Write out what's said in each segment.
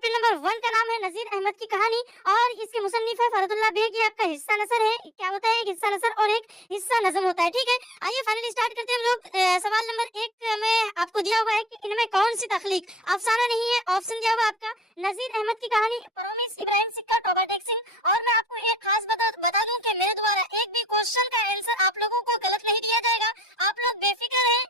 Chapter number 1 का नाम है नजीर अहमद की कहानी और इसके मुसन्निफ है फरदुल्लाह बेग। ये आपका हिस्सा नसर है, क्या होता है, एक हिस्सा नसर और एक हिस्सा नज़म होता है। ठीक है, आइए फाइनली स्टार्ट करते हैं हम लोग। सवाल नंबर 1 में आपको दिया हुआ है कि इनमें कौन सी तख्लीक अफसाना नहीं है। ऑप्शन दिया हुआ आपका नजीर अहमद की कहानी, प्रोमिस, इब्राहिम सिक्का, टोबा टेक सिंह। और मैं आपको एक खास बता दूं कि मेरे द्वारा एक भी क्वेश्चन का आंसर आप लोगों को गलत नहीं दिया जाएगा। आप लोग बेफिक्र रहें।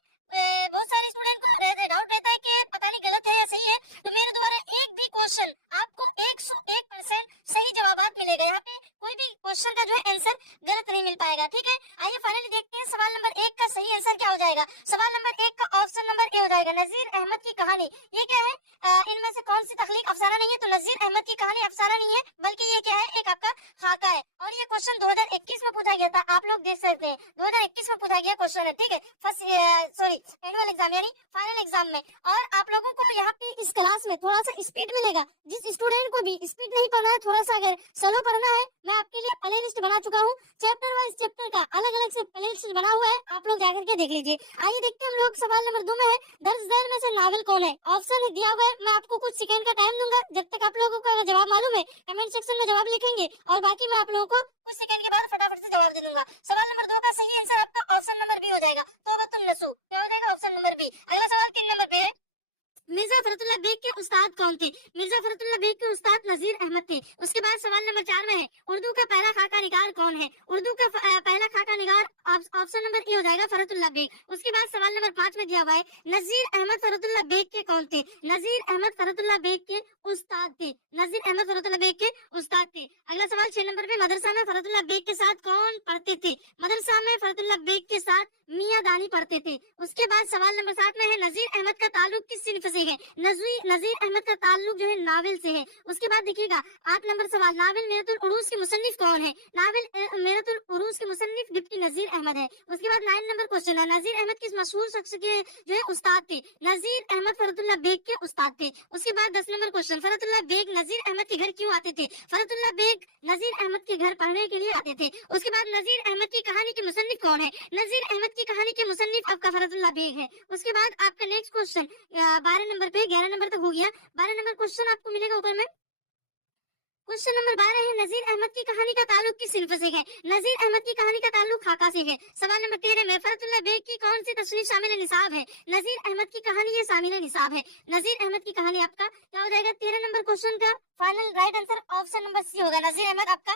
बहुत सारे स्टूडेंट को डाउट रहता है कि पता नहीं गलत है या सही है, तो मेरे द्वारा एक भी क्वेश्चन आपको 101% सही जवाब मिलेगा। यहाँ पे कोई भी क्वेश्चन का जो है आंसर गलत नहीं मिल पाएगा। ठीक है, आइए फाइनली देखते हैं सवाल नंबर 1 का सही आंसर क्या हो जाएगा। सवाल नंबर 1 का ऑप्शन नंबर ए हो जाएगा, नजीर अहमद की कहानी। ये क्या है, इनमें से कौन सी तख्लीक अफसाना नहीं है? तो नजीर अहमद की कहानी अफसाना नहीं है, बल्कि ये क्या है, एक आपका खाका है। और ये क्वेश्चन 2021 में पूछा गया था, आप लोग देख सकते हैं 2021 में पूछा गया क्वेश्चन है। ठीक है, फर्स्ट एनुअल एग्जाम यानी फाइनल एग्जाम में। और आप लोगों को यहाँ पे इस क्लास में थोड़ा सा स्पीड मिलेगा। जिस स्टूडेंट को भी स्पीड नहीं पढ़ना है, थोड़ा सा अगर स्लो पढ़ना है, मैं आपके लिए प्ले लिस्ट बना चुका हूँ। चैप्टर वाइज चैप्टर का अलग अलग से प्ले लिस्ट बना हुआ है, आप लोग जाकर के देख लीजिए। आइए देखते हैं हम लोग सवाल नंबर 2 में है, दर्ज झैल में से नावल कौन है? ऑप्शन दिया हुआ है, मैं आपको कुछ सेकंड का टाइम दूंगा। जब तक आप लोगों को जवाब मालूम है कमेंट सेक्शन में जवाब लिखेंगे और बाकी मैं आप लोगों को कुछ सेकंड के बाद फटाफट से जवाब दे दूंगा। सवाल नंबर 2 का सही आंसर आपका ऑप्शन नंबर बी हो जाएगा, तौबतुन नसूह। क्या हो जाएगा? Option number B. अगला सवाल 3 नंबर पे है, मिर्जा फखरुल्लाह बेग के उस्ताद कौन थे? मिर्जा फखरुल्लाह बेग के उस्ताद नजीर अहमद थे। उसके बाद सवाल नंबर 4 में है, उर्दू का पहला खाका निगार कौन है? उर्दू का पहला खाका निगार ऑप्शन नंबर ए हो जाएगा, फखरुल्लाह बेग। उसके बाद सवाल नंबर 5 में दिया हुआ है, नजीर अहमद फखरुल्लाह बेग के कौन थे? नजीर अहमद फखरुल्लाह बेग के उस्ताद थे। नजीर अहमद फखरुल्लाह बेग के उस्ताद थे। अगला सवाल 6 नंबर पे, मदरसा में फखरुल्लाह बेग के साथ कौन पढ़ते थे? मदरसा में फखरुल्लाह बेग के साथ मियां दानी पढ़ते थे। उसके बाद सवाल नंबर 7 में है, नजीर अहमद का ताल्लुक किस सिन्फ से है? नजीर अहमद का ताल्लुक जो है नावल से है। उसके बाद देखिएगा 8 नंबर सवाल, नावल मेरतुल उरूस के मुसन्निफ कौन है? नावल मेरतुल उरूस के मुसन्निफ डिप्टी नजीर अहमद है। उसके बाद 9 नंबर क्वेश्चन है, नजीर अहमद किस मशहूर शख्स के जो है उस्ताद थे? नजीर अहमद फखरुल्लाह बेग के उस्ताद थे। उसके बाद 10 number question, फखरुल्लाह bag Nazir Ahmad के घर क्यों आते थे? फखरुल्लाह बेग नजीर अहमद के घर पढ़ने के लिए आते थे। उसके बाद नजीर अहमद की कहानी के मुसन्निफ कौन है? नजीर अहमद की कहानी के मुसन्निफ आपका फखरुल्लाह बेग है। उसके बाद आपका नेक्स्ट क्वेश्चन 12 नंबर पे, 11 नंबर तक हो गया। 12 नंबर क्वेश्चन आपको मिलेगा ऊपर में। क्वेश्चन नंबर 12 है, नजीर अहमद की कहानी का ताल्लुक किस सिन्फ से है? नजीर अहमद की कहानी का ताल्लुक खाका से है। सवाल नंबर 13 में, फखरुल्लाह बेग की कौन सी तस्नीफ शामिल निसाब है? नजीर अहमद की कहानी ये शामिल निसाब है। नजीर अहमद की कहानी आपका क्या हो जाएगा? 13 नंबर क्वेश्चन का final right answer option number C होगा। नजीर अहमद आपका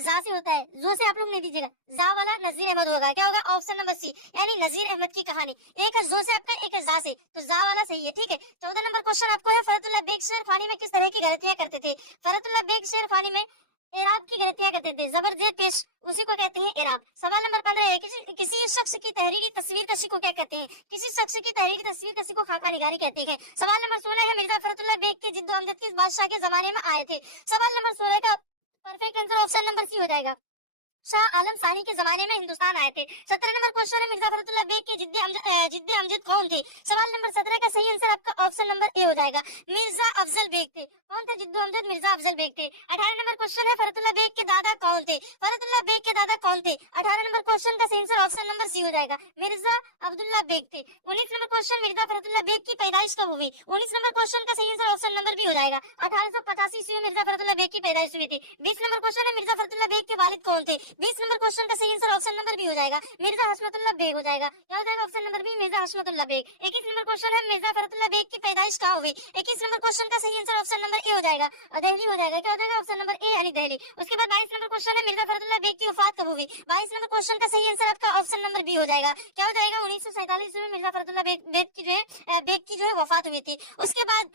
जा से होता है, जो से आप लोग नहीं दीजिएगा, जा वाला नजीर अहमद होगा। क्या होगा? ऑप्शन नंबर सी, यानी नजीर अहमद की कहानी। एक है जो से आपका, एक है जा से, तो जा वाला सही है। ठीक है, 14 नंबर क्वेश्चन आपको है, फखरुल्लाह बेग शेर फानी में किस तरह की गलतियां करते थे? फखरुल्लाह बेग शेर फानी में एराब की गलतियां करते थे। जबर जेर पेश, उसी को कहते हैं एराब। सवाल नंबर 15 है, किसी शख्स की तहरीरी तस्वीर कशी को क्या कहते हैं? किसी शख्स की तहरीरी तस्वीर कशी को खाका निगारी कहते हैं। सवाल नंबर 16 है, मिर्जा फखरुल्लाह बेग के जिद्दो अमजद किस बादशाह के जमाने में आए थे? सवाल नंबर 16 का perfect answer option number C हो जाएगा, शाह आलम सानी के जमाने में हिंदुस्तान आए थे। 17 नंबर क्वेश्चन है, मिर्जा फखरुल्लाह बेग के जिद्दे अमजद कौन थे? सवाल नंबर 17 का सही आंसर आपका ऑप्शन नंबर ए हो जाएगा, मिर्जा अफजल बेग थे। कौन थे जिद्दो अमजद? मिर्जा अफजल बेग थे। 18 नंबर क्वेश्चन है, फखरुल्लाह बेग के दादा कौन थे? फखरुल्लाह बेग के दादा कौन थे? 18 नंबर क्वेश्चन का सही आंसर ऑप्शन नंबर सी हो जाएगा, मिर्जा अब्दुल्ला बेग थे। 19 नंबर क्वेश्चन, मिर्जा फखरुल्लाह बेग की पैदाइश कब हुई? 19 नंबर क्वेश्चन का सही आंसर ऑप्शन नंबर बी हो जाएगा, 1885 ईस्वी में मिर्जा फखरुल्लाह बेग की पैदाइश हुई थी। 20 नंबर क्वेश्चन है, मिर्जा फखरुल्लाह बेग के वालिद कौन थे? 20 नंबर क्वेश्चन सही आंसर ऑप्शन नंबर बी हो जाएगा, मिर्जा हशमतुल्लाह बेग हो जाएगा। क्या हो जाएगा? Option number B, Mirza Hashmatullah Beg. 21 number question है, मिर्जा फखरुल्लाह बेग की पैदाइश कहाँ हुई? 21 नंबर क्वेश्चन का सही आंसर ऑप्शन नंबर ए हो जाएगा, दिल्ली हो जाएगा। क्या हो जाएगा? ऑप्शन नंबर ए यानी दिल्ली। उसके बाद 22 नंबर क्वेश्चन है, मिर्जा फखरुल्लाह बेग की वफात कब हुई? 22 नंबर क्वेश्चन का सही आंसर आपका ऑप्शन नंबर बी हो जाएगा। क्या हो जाएगा? 1947 में मिर्जा फखरुल्लाह बेग की जो है वफात हुई थी। उसके बाद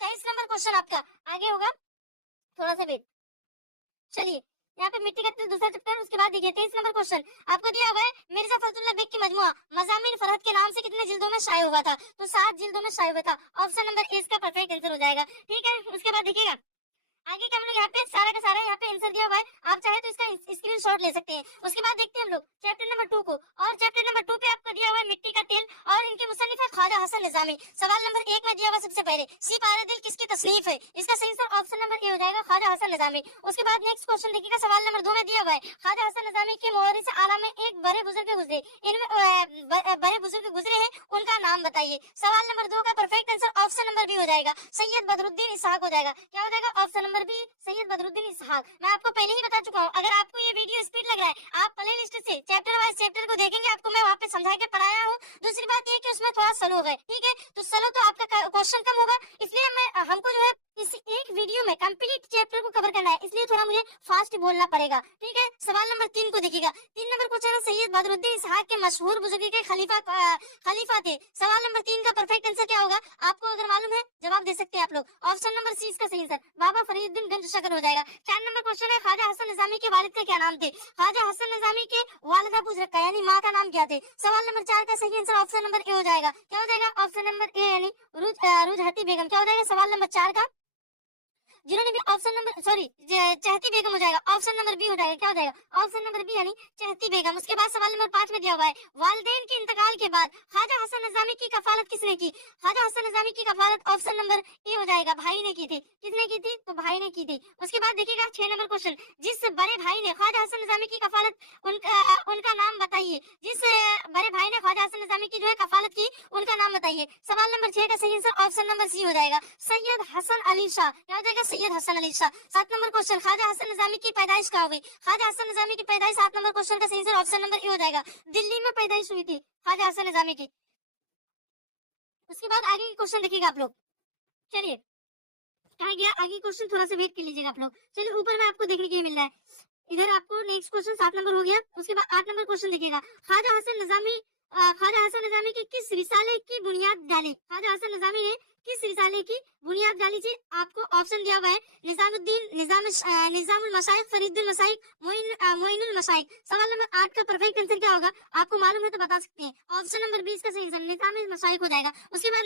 23 नंबर क्वेश्चन आपका आगे होगा, थोड़ा सा वेट, चलिए यहाँ पे मिट्टी का दूसरा चैप्टर। उसके बाद देखिए 23 नंबर क्वेश्चन आपको दिया हुआ है, मिर्जा फखरुल्लाह बेग की मजमुआ मज़ामिन फरहत के नाम से कितने जिल्दों में शाये हुआ था? तो 7 जिल्दों में शाये हुआ था। ऑप्शन नंबर ए इसका परफेक्ट आंसर हो जाएगा। ठीक है, उसके बाद देखिएगा आगे का हम लोग यहाँ पे सारा का सारा यहाँ पे आंसर दिया हुआ है, आप चाहे तो इसका स्क्रीनशॉट ले सकते हैं। उसके बाद देखते हैं हम लोग चैप्टर नंबर 2 को, और चैप्टर नंबर 2 पे आपको दिया हुआ है मिट्टी का तेल, और इनके मुसन्निफ है ख्वाजा हसन निजामी। सवाल नंबर 1 में दिया हुआ सबसे पहले सी पारा दिल किसकी तसनीफ है, इसका सही आंसर ऑप्शन नंबर ए हो जाएगा, ख्वाजा हसन निजामी। उसके बाद नेक्स्ट क्वेश्चन देखिएगा, सवाल नंबर 2 में दिया हुआ है ख्वाजा हसन निजामी के मुवर्रिस आला में एक बड़े बुजुर्ग गुजरे, इनमें बड़े बुजुर्ग गुजरे हैं, उनका नाम बताइए। सवाल नंबर 2 का perfect answer option number B हो जाएगा, सैयद बदरुद्दीन इसहाक हो जाएगा। क्या हो जाएगा? Option number B, Syed Badruddin Ishaq. मैं आपको पहले ही बता चुका हूँ, अगर आपको ये वीडियो स्पीड लग रहा है, आप प्ले लिस्ट से चैप्टर वाइज चैप्टर को देखेंगे, आपको मैं वहाँ पे समझा के पढ़ाया हूँ। दूसरी बात ये कि उसमें थोड़ा स्लो है, ठीक है, तो स्लो तो आपका क्वेश्चन कम होगा, इसलिए मैं हमको जो है इस एक वीडियो में कंप्लीट चैप्टर को कवर करना है, इसलिए थोड़ा मुझे फास्ट बोलना पड़ेगा, ठीक है। सवाल नंबर 3 को देखिएगा, 3 नंबर क्वेश्चन है सैयद बदरुद्दीन इसहाक के मशहूर बुजुर्ग के खलीफा थे। सवाल नंबर 3 का परफेक्ट आंसर क्या होगा? आपको अगर मालूम है जवाब दे सकते हैं आप लोग, ऑप्शन नंबर सी इसका सही आंसर बाबा फरीदुद्दीन गंज शकर हो जाएगा। 4 नंबर क्वेश्चन है ख्वाजा हसन निजामी के वालिद का क्या नाम थे? ख्वाजा हसन निजामी के वालिदा पूछ रखा है, यानी माँ का नाम क्या थे? सवाल नंबर 4 का सही आंसर ऑप्शन नंबर ए हो जाएगा। क्या हो जाएगा? ऑप्शन नंबर ए यानी रुजहती बेगम। क्या हो जाएगा सवाल नंबर 4 का? जिन्होंने भी ऑप्शन नंबर चहती बेगम हो जाएगा, ऑप्शन नंबर बी हो जाएगा। क्या हो जाएगा? ऑप्शन नंबर बी यानी चहती बेगम। उसके बाद सवाल नंबर 5 में दिया हुआ है वालिदैन के इंतकाल के बाद ख्वाजा हसन निजामी की कफालत किसने की? ख्वाजा हसन निजामी की कफालत ऑप्शन नंबर ए हो जाएगा, भाई ने की थी। किसने की थी? तो भाई ने की थी। उसके बाद देखिएगा 6 नंबर क्वेश्चन, जिस बड़े भाई ने ख्वाजा हसन निजामी की कफालत उनका नाम बताइए। जिस बड़े भाई ने ख्वाजा हसन निजामी की जो है कफालत की, उनका नाम बताइए। सवाल नंबर 6 का सही आंसर ऑप्शन नंबर सी हो जाएगा, सैयद हसन अली शाह। क्या हो जाएगा? सैयद हसन अली शाह। 7 नंबर क्वेश्चन, ख्वाजा हसन निजामी की पैदाइश कहाँ हुई? ख्वाजा हसन निजामी की पैदाइश 7 नंबर क्वेश्चन का सही आंसर ऑप्शन नंबर ए हो जाएगा, दिल्ली में पैदाइश हुई थी ख्वाजा हसन निजामी की। उसके बाद आगे के क्वेश्चन देखिएगा आप लोग, चलिए कहा गया आगे क्वेश्चन, थोड़ा सा वेट कर लीजिएगा आप लोग। चलिए ऊपर में आपको देखने के लिए मिल रहा है, इधर आपको नेक्स्ट क्वेश्चन 7 नंबर हो गया। उसके बाद 8 नंबर क्वेश्चन देखिएगा, ख्वाजा हसन निजामी के किस रिसाले की बुनियाद डाली? ख्वाजा हसन निजामी ने किस रिसाले की बुनियाद डाली थी? आपको ऑप्शन दिया हुआ है निजामुल मशाइख, फरीदुल मशाइख, मोइनुल मशाइख। सवाल नंबर 8 का परफेक्ट आंसर क्या होगा? आपको मालूम है तो बता सकते हैं, ऑप्शन नंबर 20 का सही आंसर निजामुल मशाइख हो जाएगा। उसके बाद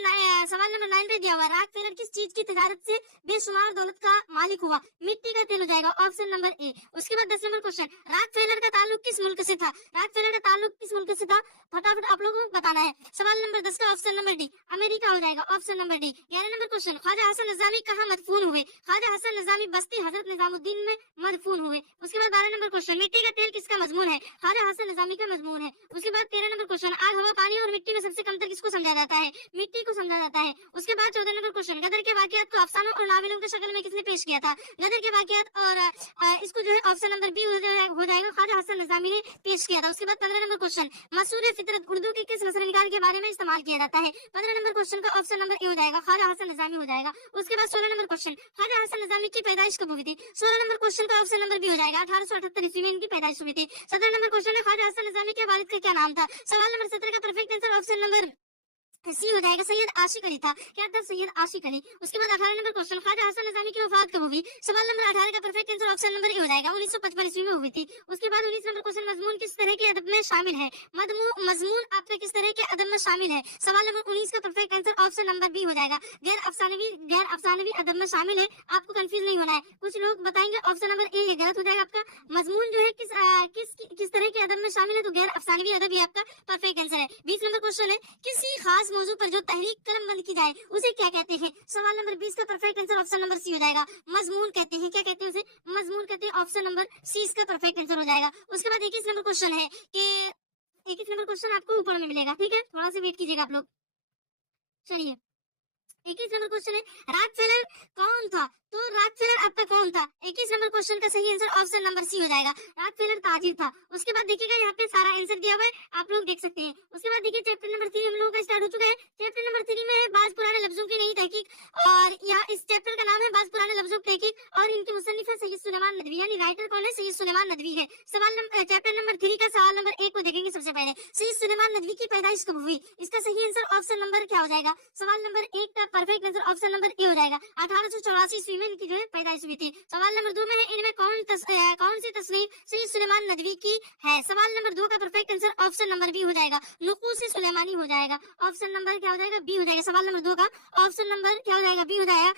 सवाल नंबर 9 पे दिया हुआ है रॉकफेलर किस चीज की तिजारत से बेशुमार दौलत का मालिक हुआ? मिट्टी का तेल हो जाएगा, ऑप्शन नंबर ए। उसके बाद 10 नंबर क्वेश्चन, रॉकफेलर का ताल्लुक किस मुल्क से था? रॉकफेलर का ताल्लुक किस मुल्क से था? फटाफट आप लोगों को बताना है। सवाल नंबर 10 का ऑप्शन नंबर डी, अमेरिका हो जाएगा, option number D. 11 number question, Khwaja Hasan Nizami कहाँ मदफून हुए? ख्वाजा हसन निजामी बस्ती हजरत निजामुद्दीन में मदफून हुए। उसके बाद 12 नंबर क्वेश्चन, मिट्टी का तेल किसका मजमून है? ख्वाजा हसन निजामी का मजमून है। उसके बाद 13 नंबर क्वेश्चन, आग, हवा, पानी और मिट्टी में सबसे कमतर किसको समझा जाता है? मिट्टी को समझा जाता है। उसके बाद 14 नंबर क्वेश्चन, गदर के वाकयात को अफसानों और नावलों की शक्ल में किसने पेश किया था? गदर के वाकयात और इसको जो है ऑप्शन नंबर बी हो जाएगा, ख्वाजा हसन निजामी ने पेश किया था। उसके बाद 15 नंबर क्वेश्चन, मसूर फितरत उर्दू के किस नस्ल निगार के बारे में इस्तेमाल किया जाता है? 15 नंबर क्वेश्चन का ऑप्शन नंबर ए हो जाएगा, ख्वाजा हसन निजामी हो जाएगा। उसके बाद 16 नंबर क्वेश्चन, ख्वाजा हसन निजामी की पैदाइश कब हुई थी? 16 नंबर क्वेश्चन का ऑप्शन नंबर बी हो जाएगा, 1878 ईस्वी में इनकी पैदाइश हुई थी। 17 नंबर क्वेश्चन है ख्वाजा हसन निजामी के वालिद का क्या नाम था? सवाल नंबर 17 का perfect answer option number C हो जाएगा, सैयद आशिक अली था। क्या था? सैयद आशिक अली। उसके बाद 18 नंबर क्वेश्चन, ख्वाजा हसन निजामी की वफात कब हुई? सवाल नंबर 18 का perfect answer option number A हो जाएगा, 1955 ईस्वी में हुई थी। उसके बाद 19 नंबर क्वेश्चन, मजमून किस तरह के अदब में शामिल है? मजमून आपका किस तरह के अदब में शामिल है? सवाल नंबर 19 का perfect answer option number B हो जाएगा, गैर अफसानवी अदब में शामिल है। आपको कंफ्यूज नहीं होना है, कुछ लोग बताएंगे ऑप्शन नंबर ए गलत हो जाएगा आपका। मजमून जो है किस तरह के अदब में शामिल है, तो गैर अफसानवी अदब ही आपका परफेक्ट आंसर है। 20 नंबर क्वेश्चन है, किसी खास मौजू पर जो तहरीक कलम बंद की जाए उसे क्या कहते हैं? सवाल नंबर 20 का perfect answer option number C हो जाएगा, मजमून कहते हैं। क्या कहते हैं उसे? मजमून कहते हैं, ऑप्शन नंबर सी इसका परफेक्ट आंसर हो जाएगा। उसके बाद 21 नंबर क्वेश्चन है कि 21 नंबर क्वेश्चन आपको ऊपर में मिलेगा, ठीक है, थोड़ा सा वेट कीजिएगा आप लोग। चलिए 21 नंबर क्वेश्चन है, रॉकफेलर कौन था? तो रॉकफेलर आपका कौन था? 21 नंबर क्वेश्चन का सही आंसर ऑप्शन नंबर सी हो जाएगा, रॉकफेलर ताजिर था। उसके बाद देखिएगा यहाँ पे सारा आंसर दिया हुआ है, आप लोग देख सकते हैं। उसके बाद देखिए चैप्टर नंबर 3 हम लोगों का स्टार्ट हो चुका है। चैप्टर नंबर 3 में है बाज पुराने लफ्जों की नई तहकीक, और यहाँ इस चैप्टर का नाम है बाज पुराने लफ्जों की तहकीक, और इनके मुसन्निफ है सैयद सुलेमान नदवी, यानी राइटर कौन है? सैयद सुलेमान नदवी है। सवाल नंबर चैप्टर नंबर 3 का सवाल नंबर 1 को देखेंगे। सबसे पहले सैयद सुलेमान नदवी की पैदाइश कब हुई? इसका सही आंसर ऑप्शन नंबर क्या हो जाएगा? सवाल नंबर 1 का perfect answer option number A हो जाएगा, 1884 ईस्वी में इनकी जो है पैदाइश हुई थी। सवाल नंबर 2 में है इनमें कौन सी तस्नीफ सैयद सुलेमान नदवी की है। सवाल नंबर 2 का perfect answer option number B हो जाएगा, नुकूश सुलेमानी हो जाएगा। ऑप्शन नंबर क्या हो जाएगा, बी हो जाएगा। सवाल नंबर 2 का ऑप्शन नंबर क्या हो जाएगा, बी हो जाएगा,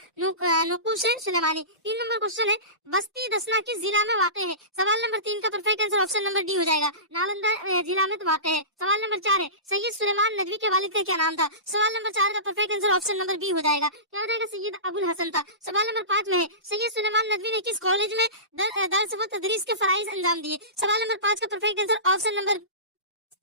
नुकूश सुलेमानी। 3 नंबर क्वेश्चन है बस्ती दसना किस जिला में वाक़ है। सवाल नंबर 3 का perfect answer option number D हो जाएगा, नालंदा जिला में वाक़ है। सवाल नंबर 4 है सैयद सुलेमान नदवी के वालिद का क्या नाम था। सवाल नंबर 4 का perfect answer option number B हो जाएगा, क्या हो जाएगा, सैयद अबुल हसन था। सवाल नंबर 5 में है सैयद सुलेमान नदवी ने किस कॉलेज में दर्स व तदरीस के फराइज अंजाम दिए। सवाल नंबर 5 का परफेक्ट आंसर ऑप्शन नंबर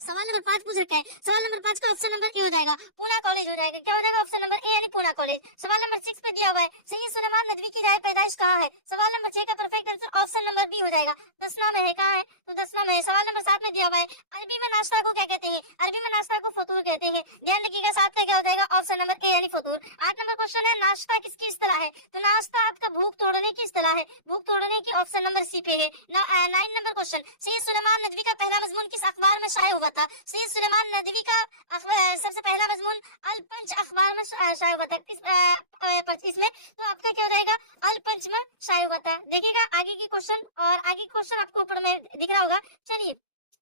सवाल नंबर 5 पूछ रखा है। सवाल नंबर 5 का ऑप्शन नंबर ए हो जाएगा, पूना कॉलेज हो जाएगा, क्या हो जाएगा, ऑप्शन नंबर ए यानी पूना कॉलेज। सवाल नंबर 6 पे दिया हुआ है सैयद सुलेमान नदवी की जाए पैदाइश कहाँ है। सवाल नंबर 6 का perfect answer option number B हो जाएगा, दसना में है, कहाँ है, तो दसना में है। सवाल नंबर 7 में दिया हुआ है अरबी में नाश्ता को क्या कहते हैं। अरबी में नाश्ता को फतूर कहते हैं, ध्यान रखिएगा। 7 पे क्या हो जाएगा, ऑप्शन नंबर ए यानी फतूर। 8 नंबर क्वेश्चन है नाश्ता किसकी इस्तिलाह है। तो नाश्ता आपका भूख तोड़ने की इस्तिलाह है, भूख तोड़ने की ऑप्शन नंबर सी पे है। 9 नंबर क्वेश्चन सैयद सुलेमान नदवी का पहला मजमून किस अखबार में शाये हुआ था। सैयद सुलेमान नदवी का सबसे पहला मजमून अल पंच अखबार में शाये हुआ था। इसमें तो आपका क्या हो जाएगा, अल पंच में शाये हुआ था। देखिएगा आगे की क्वेश्चन, और आगे की क्वेश्चन आपको ऊपर में दिख रहा होगा। चलिए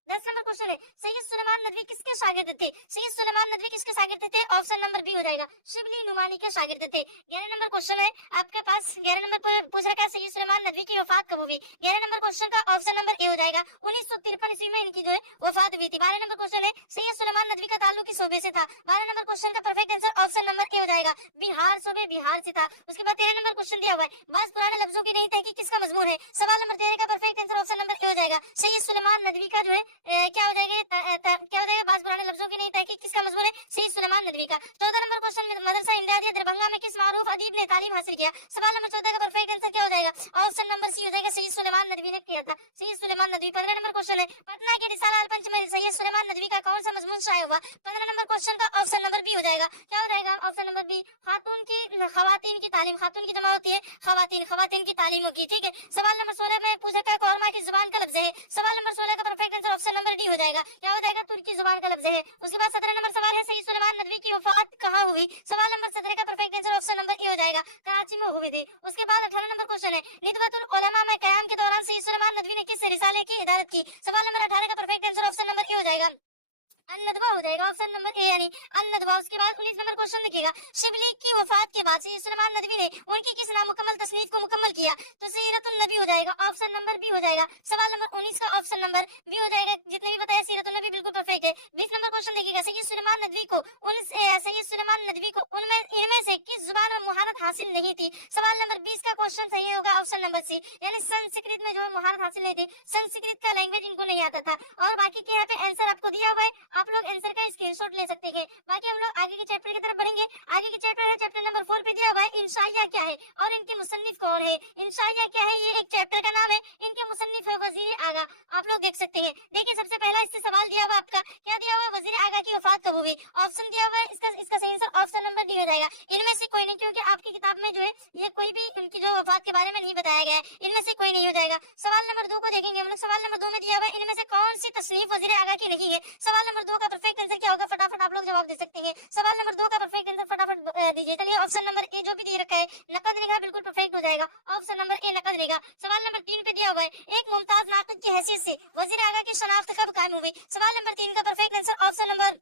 10 नंबर क्वेश्चन है सैयद सुलेमान नदवी किसके शागिर्द थे। सैयद सुलेमान नदवी किसके शागिर्द थे, ऑप्शन नंबर बी हो जाएगा, शिबली नुमानी के शागिर्द थे। 11 नंबर क्वेश्चन है आपके पास, 11 नंबर पर पूछ रखा है सैयद सुलेमान नदवी की वफात कब हुई। 11 नंबर क्वेश्चन का ऑप्शन नंबर ए हो जाएगा, 1953 ईस्वी में इनकी जो है वफात हुई थी। 12 नंबर क्वेश्चन है सैयद सुलेमान नदवी का ताल्लुक किस सूबे से था। 12 नंबर क्वेश्चन का perfect answer option number A हो जाएगा, बिहार सूबे, बिहार से था। उसके बाद 13 नंबर क्वेश्चन दिया हुआ है बास पुराने लफ्जों की नहीं तहकीक किसका मजमून है। सवाल नंबर 13 का perfect answer option number A हो जाएगा, सैयद सुलेमान नदवी का जो है क्या हो जाएगा, क्या हो जाएगा, बास पुराने लफ्जों की नहीं तहकीक किसका मजमून है, सैयद सुलेमान नदवी का। 14 नंबर क्वेश्चन में मदरसा इमदादिया दरभंगा में किस मारूफ अदीब ने तालीम हासिल किया। सवाल नंबर 14 का परफेक्ट आंसर क्या हो जाएगा, ऑप्शन नंबर सी हो जाएगा, सैयद सुलेमान नदवी ने किया था, सैयद सुलेमान नदवी। 15 नंबर क्वेश्चन है पटना के रिसाला अल पंच में सैयद सुलेमान नदवी का कौन सा मजमून शाये हुआ। 15 नंबर क्वेश्चन का ऑप्शन नंबर बी हो जाएगा, क्या हो जाएगा, ऑप्शन नंबर बी, खवातीन की तालीम, खातून की जमा होती है खवातीन की तालीम होगी, ठीक है। सवाल नंबर 16 में पूछा है कौरमा की जुबान का लफ्ज है। सवाल नंबर 16 का perfect answer option number D हो जाएगा, क्या हो जाएगा, तुर्की जुबान का लफ्ज है। उसके बाद 17 नंबर सवाल है सैयद सुलेमान नदवी की वफात कहाँ हुई। सवाल नंबर 17 का perfect answer option number A हो जाएगा, कराची में हुई थी। उसके बाद 18 नंबर क्वेश्चन है निदवतुल उलमा में कयाम के दौरान सैयद सुलेमान नदवी ने किस रिसाले की इदारत की। सवाल नंबर 18 का perfect answer option number A हो जाएगा, अन्नदवा हो जाएगा, ऑप्शन नंबर ए यानी अन्नदवा। उसके बाद 19 नंबर क्वेश्चन देखिएगा शिबली की वफात के बाद सैयद सुलेमान नदवी ने उनकी किस नामुकम्मल तसनीफ को मुकम्मल किया। तो सीरतुन नबी हो जाएगा, ऑप्शन नंबर बी हो जाएगा। सवाल नंबर 19 का ऑप्शन नंबर बी हो जाएगा, जितने भी बताया सीरतुन नबी बिल्कुल परफेक्ट है। 20 नंबर क्वेश्चन देखिएगा सैयद सुलेमान नदवी को उनमें इनमें से किस जुबान में मुहारत हासिल नहीं थी। सवाल नंबर 20 का क्वेश्चन सही होगा, ऑप्शन नंबर सी यानी संस्कृत में जो है मुहारत हासिल नहीं थी, संस्कृत का लैंग्वेज इनको नहीं आता था। और बाकी के यहाँ पे आंसर आपको दिया हुआ है, आप लोग आंसर का स्क्रीनशॉट ले सकते हैं। बाकी हम लोग आगे के चैप्टर की तरफ बढ़ेंगे। आगे के चैप्टर है चैप्टर नंबर 4 पे दिया हुआ है इंशाइया क्या है और इनके मुसन्निफ कौन है। इंशाइया क्या है ये एक चैप्टर का नाम है, इनके मुसन्निफ है वजीर आगा, आप लोग देख सकते हैं। देखिए सबसे पहला इससे सवाल दिया हुआ आपका, क्या दिया हुआ है, वजीर आगा की वफात कब हुई। ऑप्शन दिया हुआ है, इसका सही आंसर ऑप्शन नंबर डी हो जाएगा। इनमें से कोई नहीं, क्योंकि आपकी किताब में जो है ये कोई भी उनकी जो वफात के बारे में नहीं बताया गया है, इनमें से कोई नहीं हो जाएगा। सवाल नंबर 2 को देखेंगे हम लोग। सवाल नंबर 2 में दिया हुआ है इनमें से कौन सी तसनीफ वजीर आगा की नहीं है। सवाल नंबर 2 का परफेक्ट आंसर क्या होगा, फटाफट आप लोग जवाब दे सकते हैं। सवाल नंबर 2 का परफेक्ट आंसर फटाफट दीजिए। चलिए ऑप्शन नंबर ए जो भी दे रखा है नकद निगाह बिल्कुल परफेक्ट हो जाएगा, ऑप्शन नंबर ए नकद निगाह। सवाल नंबर 3 पे दिया हुआ है एक मुमताज नाक़िद की हैसियत से वजीर आगा की शनाख्त कब कायम हुई। सवाल नंबर 3 का परफेक्ट आंसर ऑप्शन नंबर,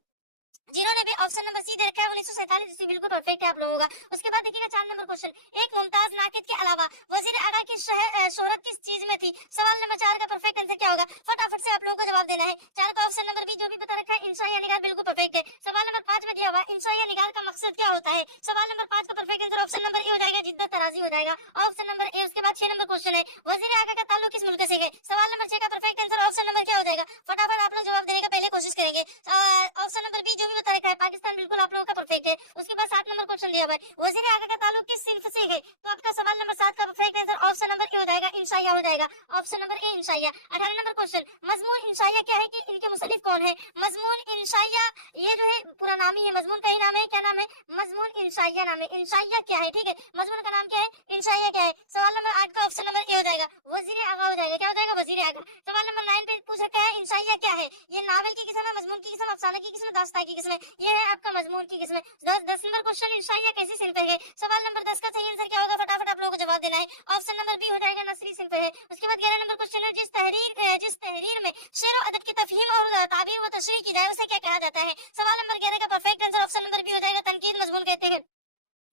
जिन्होंने भी ऑप्शन नंबर सी दे रखा है 1947 ईस्वी बिल्कुल परफेक्ट है आप लोगों का। उसके बाद देखिएगा 4 नंबर क्वेश्चन एक मुमताज नाक़िद के अलावा वजीर आगा की शोहरत किस चीज में थी। सवाल नंबर 4 का परफेक्ट आंसर क्या होगा, फटाफट से आप लोगों को जवाब देना है। 4 का ऑप्शन नंबर बी जो भी बता रखा है इंशाइया निगार बिल्कुल परफेक्ट है। सवाल नंबर 5 में दिया हुआ इंशाइया निगार का मकसद क्या होता है। सवाल नंबर 5 का perfect answer option number A हो जाएगा, जिद्दत तराजी हो जाएगा, ऑप्शन नंबर ए। उसके बाद 6 नंबर क्वेश्चन है वजीर आगा का ताल्लुक किस मुल्क से है। सवाल नंबर 6 का परफेक्ट आंसर ऑप्शन नंबर क्या हो जाएगा, फटाफट आप लोग जवाब देने का पहले कोशिश करेंगे। ऑप्शन नंबर बी जो भी बता रखा है पाकिस्तान बिल्कुल आप लोगों का परफेक्ट है। उसके बाद 7 नंबर क्वेश्चन दिया हुआ है वजीर आगा का ताल्लुक किस सिंफ से है। तो आपका सवाल नंबर 7 का perfect answer option number A हो जाएगा, इंशाइया हो जाएगा, ऑप्शन नंबर ए इंशाइया। 18 नंबर क्वेश्चन मजमून इंशाइया क्या है कि इनके मुसन्निफ कौन है। मजमून इंशाइया ये जो है पूरा नाम ही है, मजमून का ही नाम है, क्या नाम है, मजमून इंशाइया नाम है। इंशाइया क्या है, ठीक है, मजमून का नाम क्या है, इंशाइया क्या है। सवाल नंबर 8 का ऑप्शन नंबर ए हो जाएगा, वजीर आगा हो जाएगा, क्या हो जाएगा, वजीर आगा। सवाल नंबर 9 पे पूछ रखा है इंशाइया क्या है। ये नावल की किस्म है, मजमून की किस्म, अफसाने की किस्म, दास्तान की किस्म है। ये है आपका मजमून की किस्म। 10 नंबर क्वेश्चन, इंशाइया कैसी सिनफ है। सवाल नंबर 10 का सही आंसर क्या होगा, फटाफट आप लोगों को जवाब देना है। ऑप्शन नंबर बी हो जाएगा, नसरी सिनफ है। उसके बाद 11 नंबर क्वेश्चन है, जिस तहरीर में शेर और अदब की तफहीम और ताबीर व तशरीह की जाए उसे क्या कहा जाता है। सवाल नंबर 11 का perfect answer option number B हो जाएगा, तनकीद मजमून कहते हैं।